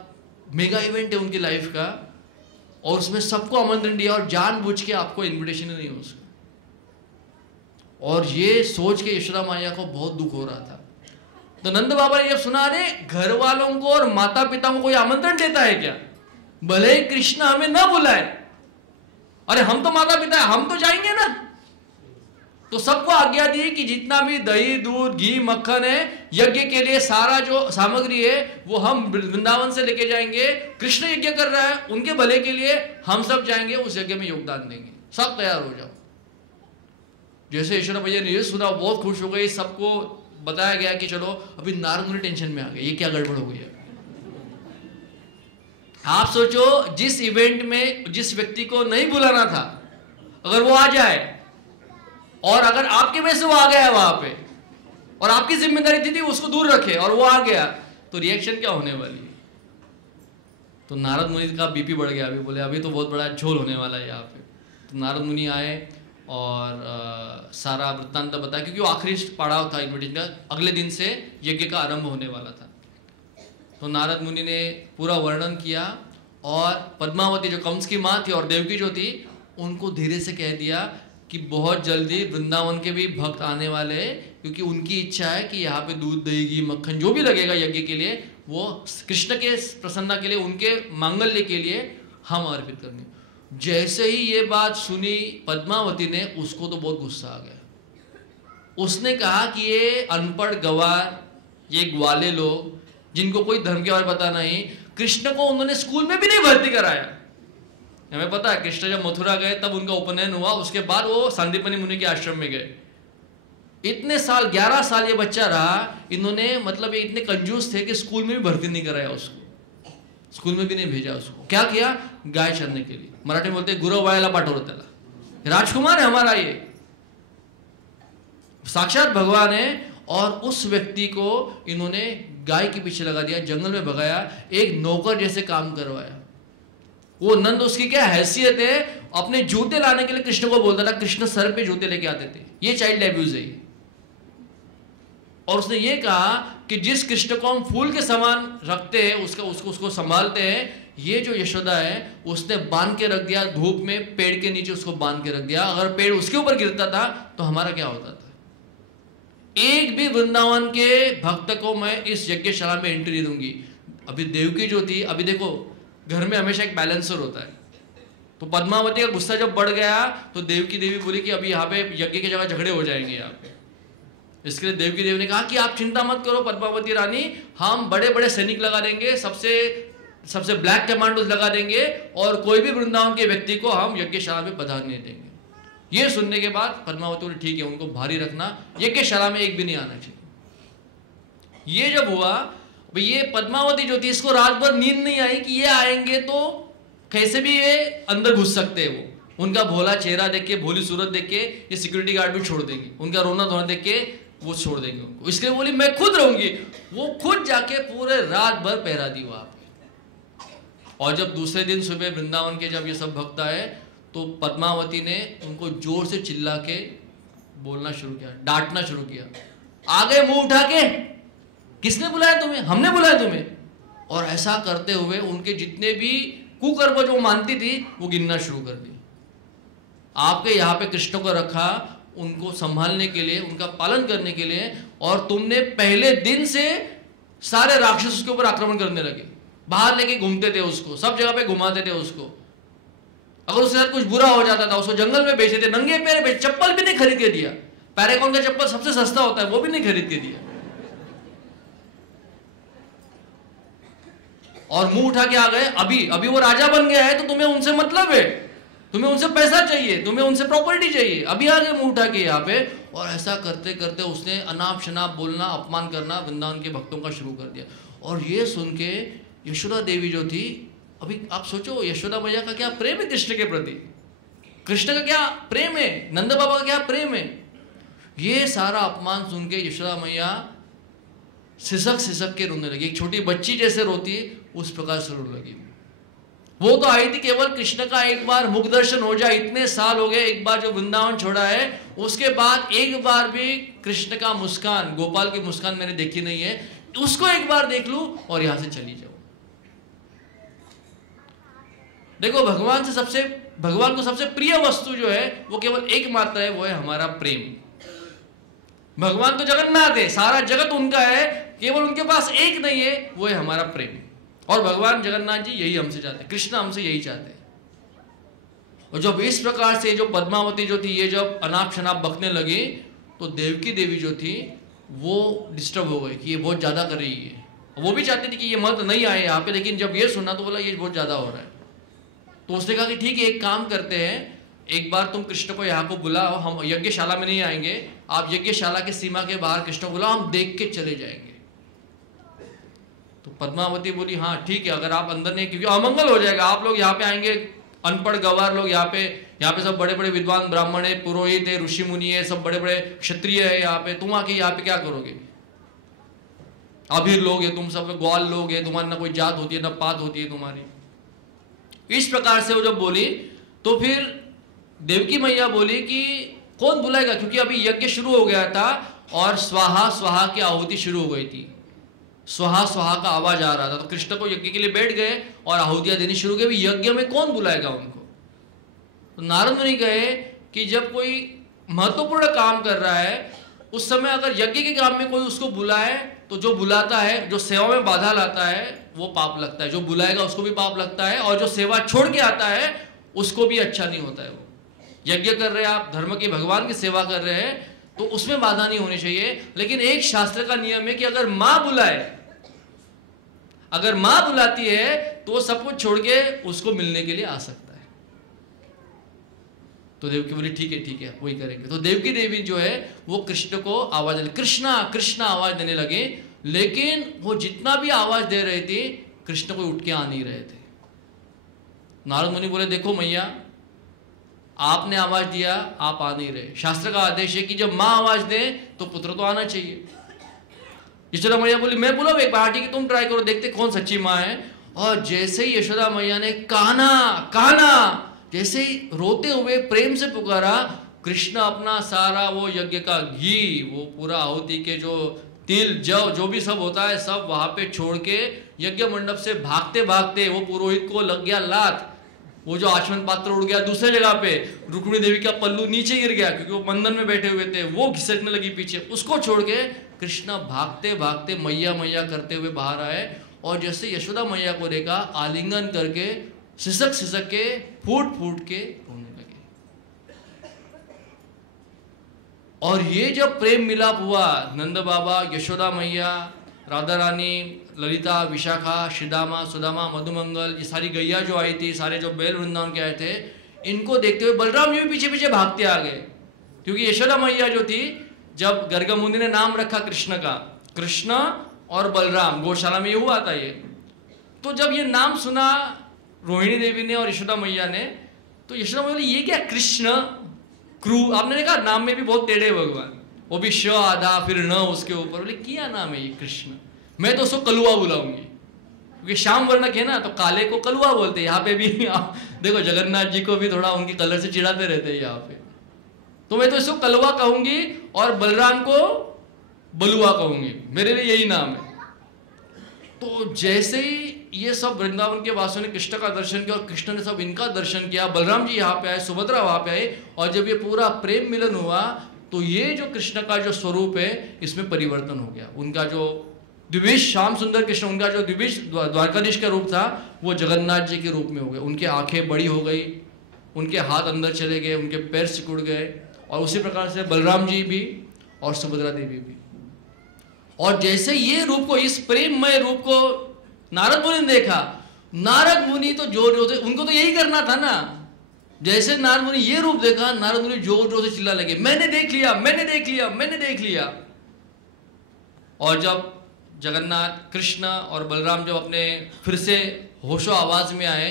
मेगा इवेंट है उनकी लाइफ का, और उसमें सबको आमंत्रण दिया और जानबूझ के आपको इन्विटेशन ही नहीं हो उसका। और ये सोच के यशोदा मैया को बहुत दुख हो रहा था। तो नंद बाबा ने जब सुना, अरे घर वालों को और माता पिता को कोई आमंत्रण देता है क्या, भले ही कृष्ण हमें ना बुलाए, अरे हम तो माता पिता है, हम तो जाएंगे ना। तो सबको आज्ञा दी कि जितना भी दही दूध घी मक्खन है यज्ञ के लिए, सारा जो सामग्री है वो हम वृंदावन से लेके जाएंगे। कृष्ण यज्ञ कर रहा है, उनके भले के लिए हम सब जाएंगे, उस यज्ञ में योगदान देंगे, सब तैयार हो जाओ। जैसे यशोदा भैया ने ये सुना, बहुत खुश हो गई। सबको बताया गया कि चलो, अभी नारद मुनि टेंशन में आ गए, ये क्या गड़बड़ हो गई है। आप सोचो, जिस इवेंट में जिस व्यक्ति को नहीं बुलाना था, अगर वो आ जाए और अगर आपके वजह से वो आ गया वहां पे और आपकी जिम्मेदारी थी उसको दूर रखे और वो आ गया, तो रिएक्शन क्या होने वाली है? तो नारद मुनि का बीपी बढ़ गया, अभी बोले अभी तो बहुत बड़ा झोल होने वाला है यहाँ पे। तो नारद मुनि आए और सारा वृत्तांत बताया, क्योंकि वो आखिरी पड़ाव था इन्विटेशन का, अगले दिन से यज्ञ का आरंभ होने वाला था। तो नारद मुनि ने पूरा वर्णन किया और पद्मावती जो कंस की माँ थी और देवकी जो थी, उनको धीरे से कह दिया कि बहुत जल्दी वृंदावन के भी भक्त आने वाले हैं, क्योंकि उनकी इच्छा है कि यहाँ पे दूध दही घी मक्खन जो भी लगेगा यज्ञ के लिए, वो कृष्ण के प्रसन्नता के लिए, उनके मांगल्य के लिए हम अर्पित करेंगे। जैसे ही ये बात सुनी पद्मावती ने, उसको तो बहुत गुस्सा आ गया। उसने कहा कि ये अनपढ़ गवार, ये ग्वाले लोग जिनको कोई धर्म के बारे में पता नहीं, कृष्ण को उन्होंने स्कूल में भी नहीं भर्ती कराया। हमें पता है कृष्ण जब मथुरा गए तब उनका उपनयन हुआ, उसके बाद वो सांदीपनि मुनि के आश्रम में गए। इतने साल, 11 साल ये बच्चा रहा, इन्होंने मतलब ये इतने कंजूस थे कि स्कूल में भी भर्ती नहीं कराया उसको, स्कूल में भी नहीं भेजा उसको। क्या किया? गाय चरने के लिए, मराठी में बोलते गुरव वायला पाठवलं त्याला। राजकुमार है हमारा ये, साक्षात भगवान है। और उस व्यक्ति को इन्होंने गाय के पीछे लगा दिया, जंगल में भगाया, एक नौकर जैसे काम करवाया। वो नंद, उसकी क्या हैसियत है, अपने जूते लाने के लिए कृष्ण को बोलता था, कृष्ण सर पे जूते लेके आते थे। ये चाइल्ड एब्यूज है। और उसने ये कहा कि जिस कृष्ण को हम फूल के समान रखते हैं, उसको संभालते हैं, ये जो यशोदा है उसने बांध के रख दिया धूप में, पेड़ के नीचे उसको बांध के रख दिया। अगर पेड़ उसके ऊपर गिरता था तो हमारा क्या होता था? एक भी वृंदावन के भक्त को मैं इस यज्ञशाला में एंट्री नहीं दूंगी। अभी देवकी जो थी, अभी देखो घर में हमेशा एक बैलेंसर होता है, तो पद्मावती का गुस्सा जब बढ़ गया तो देवकी देवी बोली कि अभी यहाँ पे यज्ञ की जगह झगड़े हो जाएंगे यहाँ पे। इसके लिए देवकी देवी ने कहा कि आप चिंता मत करो पद्मावती रानी, हम बड़े बड़े सैनिक लगा देंगे, सबसे ब्लैक कमांडोज लगा देंगे और कोई भी वृंदावन के व्यक्ति को हम यज्ञशाला में पधारने देंगे। ये सुनने के बाद पद्मावती बोली ठीक है, उनको भारी रखना, यज्ञशाला में एक भी नहीं आना चाहिए। ये जब हुआ, ये पद्मावती जो थी, इसको रात भर नींद नहीं आई कि ये आएंगे तो कैसे भी ये अंदर घुस सकते हैं। वो उनका भोला चेहरा देख के, भोली सूरत देख के ये सिक्योरिटी गार्ड भी छोड़ देंगे, उनका रोना धोना देख के वो छोड़ देंगे उनको। इसके लिए बोली मैं खुद रहूंगी। वो खुद जाके पूरे रात भर पहरा दी वहां पे। और जब दूसरे दिन सुबह वृंदावन के जब ये सब भक्त आए तो पद्मावती ने उनको जोर से चिल्ला के बोलना शुरू किया, डांटना शुरू किया। आ गए मुंह उठा के, किसने बुलाया तुम्हें? हमने बुलाया तुम्हें। और ऐसा करते हुए उनके जितने भी कुकर्म जो मानती थी वो गिनना शुरू कर दी। आपके यहाँ पे कृष्ण को रखा उनको संभालने के लिए, उनका पालन करने के लिए, और तुमने पहले दिन से सारे राक्षस उसके ऊपर आक्रमण करने लगे। बाहर लेके घूमते थे उसको, सब जगह पे घुमाते थे उसको। अगर उसके साथ कुछ बुरा हो जाता था उसको जंगल में बेचते थे, नंगे पैर बेच, चप्पल भी नहीं खरीद के दिया। पैरागॉन का चप्पल सबसे सस्ता होता है, वो भी नहीं खरीद के दिया। और मुंह उठा के आ गए। अभी वो राजा बन गया है तो तुम्हें उनसे मतलब है, तुम्हें उनसे पैसा चाहिए, तुम्हें उनसे प्रॉपर्टी चाहिए, अभी आ गए मुंह उठा के यहाँ पे। और ऐसा करते करते उसने अनाप शनाप बोलना, अपमान करना वृंदावन के भक्तों का शुरू कर दिया। और ये सुन के यशोदा देवी जो थी, अभी आप सोचो यशोदा मैया का क्या प्रेम है कृष्ण के प्रति, कृष्ण का क्या प्रेम है, नंद बाबा का क्या प्रेम है। ये सारा अपमान सुन के यशोदा मैया सिसक सिसक के रोने लगी। एक छोटी बच्ची जैसे रोती है उस प्रकार से रोने लगी। वो तो आई थी केवल कृष्ण का एक बार मुख दर्शन हो जाए, इतने साल हो गए, एक बार जो वृंदावन छोड़ा है उसके बाद एक बार भी कृष्ण का मुस्कान, गोपाल की मुस्कान मैंने देखी नहीं है, उसको एक बार देख लूं और यहां से चली जाऊं। देखो भगवान को सबसे प्रिय वस्तु जो है वो केवल एक मात्र है, वो है हमारा प्रेम। भगवान तो जगन्नाथ है, सारा जगत उनका है, केवल उनके पास एक नहीं है, वो है हमारा प्रेम। और भगवान जगन्नाथ जी यही हमसे चाहते हैं, कृष्ण हमसे यही चाहते हैं। और जब इस प्रकार से जो पद्मावती जो थी ये जब अनाप शनाप बकने लगी तो देवकी देवी जो थी वो डिस्टर्ब हो गई कि ये बहुत ज्यादा कर रही है। वो भी चाहती थी कि ये मर्द नहीं आए यहाँ पे, लेकिन जब ये सुना तो बोला ये बहुत ज्यादा हो रहा है। तो उसने कहा कि ठीक है, एक काम करते हैं, एक बार तुम कृष्ण को यहाँ को बुलाओ, हम यज्ञशाला में नहीं आएंगे, आप यज्ञशाला की सीमा के बाहर कृष्ण को बुलाओ, हम देख के चले जाएंगे। तो पद्मावती बोली हाँ ठीक है, अगर आप अंदर नहीं, क्योंकि अमंगल हो जाएगा, आप लोग यहाँ पे आएंगे अनपढ़ गवार लोग, यहाँ पे सब बड़े बड़े विद्वान ब्राह्मण है, पुरोहित है, ऋषि मुनि है, सब बड़े बड़े क्षत्रिय है यहाँ पे, तुम आके यहाँ पे क्या करोगे? अभीर लोग है, तुम सब ग्वाल लोग है, तुम्हारी ना कोई जात होती है ना पात होती है तुम्हारी। इस प्रकार से वो जब बोली तो फिर देवकी मैया बोली कि कौन बुलाएगा, क्योंकि अभी यज्ञ शुरू हो गया था और स्वाहा स्वाहा की आहुति शुरू हो गई थी, स्वाहा स्वाहा का आवाज आ रहा था। तो कृष्ण को यज्ञ के लिए बैठ गए और आहुतियां देनी शुरू की। अभी यज्ञ में कौन बुलाएगा उनको? तो नारद मुनि कहे कि जब कोई महत्वपूर्ण काम कर रहा है उस समय अगर यज्ञ के काम में कोई उसको बुलाए तो जो बुलाता है, जो सेवा में बाधा लाता है वो पाप लगता है, जो बुलाएगा उसको भी पाप लगता है, और जो सेवा छोड़ के आता है उसको भी अच्छा नहीं होता है। वो यज्ञ कर रहे हैं आप, धर्म की भगवान की सेवा कर रहे हैं, तो उसमें बाधा नहीं होनी चाहिए। लेकिन एक शास्त्र का नियम है कि अगर मां बुलाए, अगर मां बुलाती है तो वो सब कुछ छोड़ के उसको मिलने के लिए आ सकता है। तो देवकी बोली ठीक है वही करेंगे। तो देवकी देवी जो है वो कृष्ण को आवाज दे, कृष्णा कृष्णा आवाज देने लगे, लेकिन वो जितना भी आवाज दे रही थी कृष्ण को उठ के आ नहीं रहे थे। नारद मुनि बोले देखो मैया, आपने आवाज दिया, आप आ नहीं रहे। शास्त्र का आदेश है कि जब माँ आवाज दे तो पुत्र तो आना चाहिए। यशोदा मैया बोली मैं बुलाऊं एक बार, ठीक है तुम ट्राई करो, देखते कौन सच्ची माँ है। और जैसे ही यशोदा मैया ने कान्हा कान्हा जैसे ही रोते हुए प्रेम से पुकारा, कृष्ण अपना सारा वो यज्ञ का घी, वो पूरा आहुति के जो तिल जव जो भी सब होता है सब वहां पे छोड़ के यज्ञ मंडप से भागते भागते वो पुरोहित को लग गया लात, वो जो आचमन पात्र उड़ गया दूसरे जगह पे, रुक्मिणी देवी का पल्लू नीचे गिर गया क्योंकि वो बंधन में बैठे हुए थे, वो घिसटने लगी पीछे, उसको छोड़ के कृष्ण भागते भागते मैया मैया करते हुए बाहर आए। और जैसे यशोदा मैया को देखा, आलिंगन करके सिसक सिसक के फूट फूट के रोने लगे। और ये जब प्रेम मिलाप हुआ, नंद बाबा, यशोदा मैया, राधा रानी, ललिता, विशाखा, श्रीदामा, सुदामा, मधुमंगल, ये सारी गैया जो आई थी, सारे जो बैल वृंदावन के आए थे, इनको देखते हुए बलराम जी भी पीछे पीछे भागते आ गए। क्योंकि यशोदा मैया जो थी, जब गर्ग मुनि ने नाम रखा कृष्ण का, कृष्ण और बलराम, गौशाला में ये हुआ था ये, तो जब ये नाम सुना रोहिणी देवी ने और यशोदा मैया ने, तो यशोदा मैया बोली ये क्या कृष्ण क्रू, आपने देखा नाम में भी बहुत टेढ़े भगवान, वो भी श आधा फिर न उसके ऊपर, बोले क्या नाम है ये कृष्ण, मैं तो उसको कलुआ बुलाऊंगी क्योंकि श्याम वर्णक है ना, तो काले को कलुआ बोलते हैं। यहाँ पे भी देखो जगन्नाथ जी को भी थोड़ा उनकी कलर से चिढ़ाते रहते हैं यहाँ पे, तो मैं तो इसको कलुआ कहूंगी और बलराम को बलुआ कहूंगी, मेरे लिए यही नाम है। तो जैसे ही ये सब वृंदावन के वासियों ने कृष्ण का दर्शन किया और कृष्ण ने सब इनका दर्शन किया, बलराम जी यहाँ पे आए, सुभद्रा वहां पे आई, और जब ये पूरा प्रेम मिलन हुआ तो ये जो कृष्ण का जो स्वरूप है इसमें परिवर्तन हो गया। उनका जो द्विवेश श्याम सुंदर कृष्ण, उनका जो द्विवेश द्वारकाधीश का रूप था वो जगन्नाथ जी के रूप में हो गया। उनकी आंखें बड़ी हो गई, उनके हाथ अंदर चले गए, उनके पैर सिकुड़ गए, और उसी प्रकार से बलराम जी भी और सुभद्रा देवी भी। और जैसे ये रूप को, इस प्रेममय रूप को नारद मुनि ने देखा, नारद मुनि तो जोर जोर से, उनको तो यही करना था ना, जैसे नारद मुनि ये रूप देखा, नारद मुनि जोर जोर से चिल्ला लगे मैंने देख लिया मैंने देख लिया मैंने देख लिया। और जब जगन्नाथ कृष्ण और बलराम जब अपने फिर से होशो आवाज में आए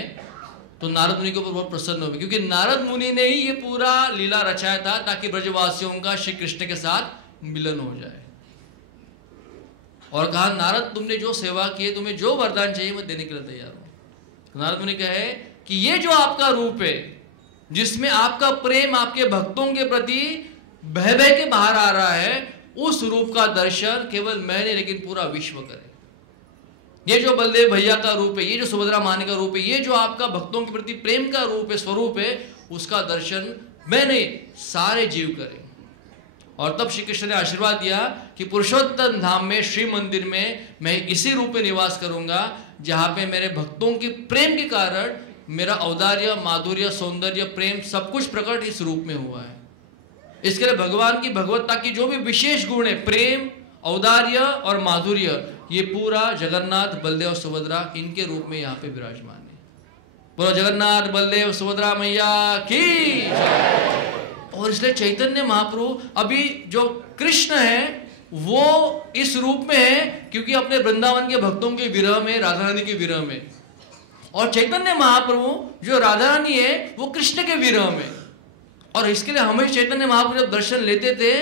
तो नारद मुनि के ऊपर बहुत प्रसन्न हो गए, क्योंकि नारद मुनि ने ही ये पूरा लीला रचाया था ताकि ब्रजवासियों का श्री कृष्ण के साथ मिलन हो जाए। और कहा नारद तुमने जो सेवा की है, तुम्हें जो वरदान चाहिए मैं देने के लिए तैयार हूं। तो नारद मुनि कहे कि ये जो आपका रूप है जिसमें आपका प्रेम आपके भक्तों के प्रति बह बह के बाहर आ रहा है, उस रूप का दर्शन केवल मैं नहीं लेकिन पूरा विश्व करे। ये जो बलदेव भैया का रूप है, ये जो सुभद्रा माने का रूप है, ये जो आपका भक्तों के प्रति प्रेम का रूप है, स्वरूप है, उसका दर्शन मैं नहीं सारे जीव करें। और तब श्री कृष्ण ने आशीर्वाद दिया कि पुरुषोत्तम धाम में श्री मंदिर में मैं इसी रूप में निवास करूंगा जहां पे मेरे भक्तों के प्रेम के कारण मेरा औदार्य, माधुर्य, सौंदर्य, प्रेम सब कुछ प्रकट इस रूप में हुआ है। इसके लिए भगवान की भगवत्ता की जो भी विशेष गुण है, प्रेम, औदार्य और माधुर्य, ये पूरा जगन्नाथ बलदेव सुभद्रा इनके रूप में यहाँ पे विराजमान है। पूरा जगन्नाथ बलदेव सुभद्रा मैया की। और इसलिए चैतन्य महाप्रभु, अभी जो कृष्ण है वो इस रूप में है क्योंकि अपने वृंदावन के भक्तों के विरह में, राधा रानी के विरह में, और चैतन्य महाप्रभु जो राधा रानी है वो कृष्ण के विरह में। और इसके लिए हमें चैतन्य महाप्रभु जब दर्शन लेते थे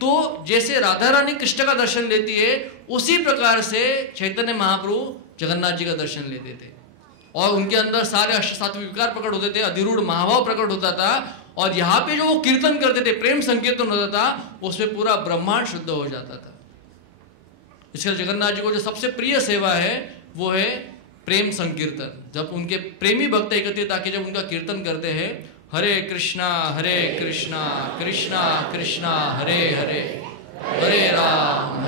तो जैसे राधा रानी कृष्ण का दर्शन लेती है उसी प्रकार से चैतन्य महाप्रभु जगन्नाथ जी का दर्शन लेते थे, और उनके अंदर सारे अष्ट सात्विक विकार प्रकट होते थे, अधिरूढ़ महाभाव प्रकट होता था, और यहाँ पे जो वो कीर्तन करते थे, प्रेम संकीर्तन होता था, उसमें पूरा ब्रह्मांड शुद्ध हो जाता था। इसलिए जगन्नाथ जी को जो सबसे प्रिय सेवा है वो है प्रेम संकीर्तन। जब उनके प्रेमी भक्त एकत्रित आके जब उनका कीर्तन करते हैं, हरे कृष्णा कृष्णा कृष्णा हरे हरे, हरे राम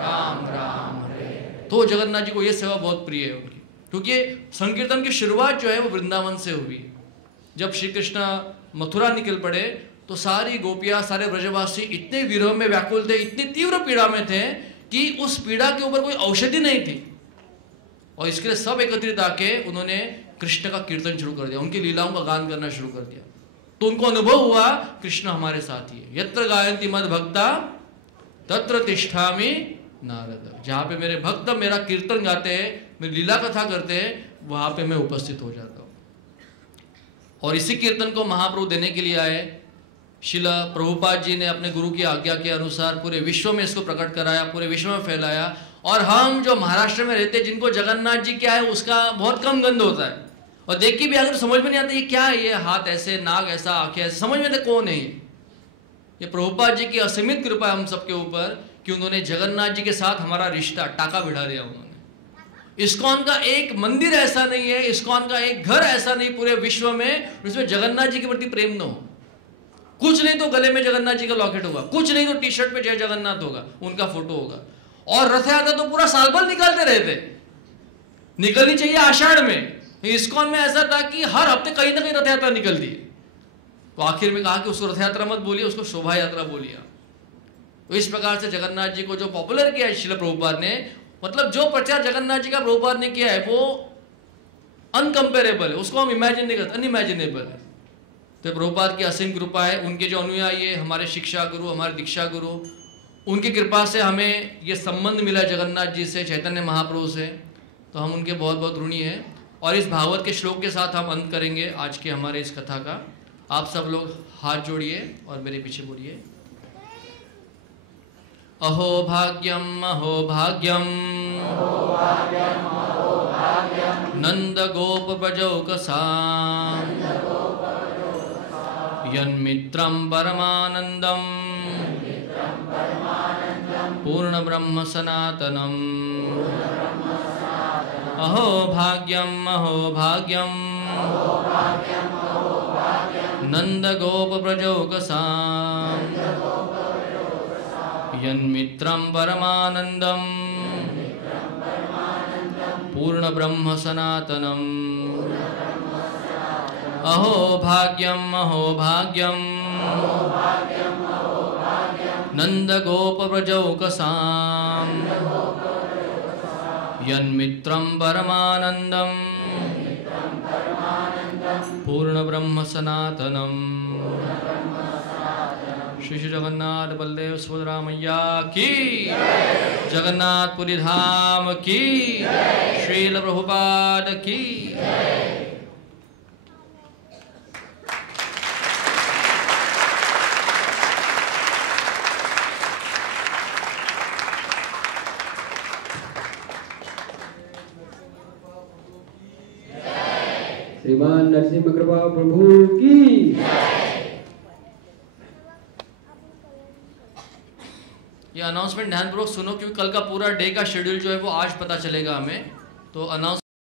राम राम हरे, तो जगन्नाथ जी को ये सेवा बहुत प्रिय है उनकी, क्योंकि संकीर्तन की शुरुआत जो है वो वृंदावन से हुई। जब श्री कृष्ण मथुरा निकल पड़े तो सारी गोपियां, सारे ब्रजवासी इतने विरह में व्याकुल थे, इतनी तीव्र पीड़ा में थे कि उस पीड़ा के ऊपर कोई औषधि नहीं थी, और इसके लिए सब एकत्रित आके उन्होंने कृष्ण का कीर्तन शुरू कर दिया, उनकी लीलाओं का गान करना शुरू कर दिया। तो उनको अनुभव हुआ कृष्ण हमारे साथ ही है। यत्र गायन्ति मद भक्ता तत्र तिष्ठामि नारद, जहाँ पे मेरे भक्त मेरा कीर्तन गाते हैं, मेरी लीला कथा करते हैं, वहां पे मैं उपस्थित हो जाता हूँ। और इसी कीर्तन को महाप्रभु देने के लिए आए। श्रील प्रभुपाद जी ने अपने गुरु की आज्ञा के अनुसार पूरे विश्व में इसको प्रकट कराया, पूरे विश्व में फैलाया। और हम जो महाराष्ट्र में रहते हैं, जिनको जगन्नाथ जी क्या है उसका बहुत कम गंध होता है, और देख के भी अगर समझ में नहीं आता ये क्या है, ये हाथ ऐसे, नाक ऐसा, आंखें ऐसे, समझ में नहीं कौन है ये प्रभुपाद जी की असीमित कृपा है हम सबके ऊपर कि उन्होंने जगन्नाथ जी के साथ हमारा रिश्ता टाका भिड़ा दिया उन्होंने। इस्कॉन का एक मंदिर ऐसा नहीं है, इस्कॉन का एक घर ऐसा नहीं पूरे विश्व में जिसमें जगन्नाथ जी के प्रति प्रेम न हो। कुछ नहीं तो गले में जगन्नाथ जी का लॉकेट होगा, कुछ नहीं तो टी शर्ट पे जय जगन्नाथ होगा, उनका फोटो होगा। और रथ यात्रा तो पूरा साल भर निकालते रहते, निकलनी चाहिए आषाढ़ में। इस्कॉन में ऐसा था कि हर हफ्ते कहीं ना कहीं रथ यात्रा निकलती है, तो आखिर में कहा कि उसको रथ यात्रा मत बोलिए, उसको शोभा यात्रा बोलिए। तो इस प्रकार से जगन्नाथ जी को जो पॉपुलर किया है श्रील प्रभुपाद ने, मतलब जो प्रचार जगन्नाथ जी का प्रभुपाद ने किया है वो अनकंपेरेबल है, उसको हम इमेजिन नहीं करते, अनइमेजिनेबल है। तो प्रभुपाद की असीम कृपा है, उनके जो अनुयायी है, हमारे शिक्षा गुरु, हमारे दीक्षा गुरु, उनकी कृपा से हमें ये संबंध मिला जगन्नाथ जी से, चैतन्य महाप्रभु से, तो हम उनके बहुत बहुत ऋणी हैं। और इस भागवत के श्लोक के साथ हम अंत करेंगे आज के हमारे इस कथा का। आप सब लोग हाथ जोड़िए और मेरे पीछे बोलिए, अहो भाग्यम अहो भाग्यम नंद गोप ब्रजौकसा यन्मित्रं परमानंदम पूर्ण ब्रह्म सनातनम। अहो भाग्यम नंद गोप ब्रजौकसा यन्मित्रं परमानंदम पूर्ण ब्रह्म सनातनम। अहो भाग्यम नंद गोप ब्रजौकसा यन्मित्रं परमानंदम पूर्ण ब्रह्म सनातनम। श्री श्री जगन्नाथ बलदेव सुभद्रा मैया की, जगन्नाथपुरी धाम की, श्रील प्रभुपाद की। श्रीमान नरसिंह कृपा प्रभु की। ये अनाउंसमेंट ध्यानपूर्वक सुनो, क्योंकि कल का पूरा डे का शेड्यूल जो है वो आज पता चलेगा हमें, तो अनाउंसमेंट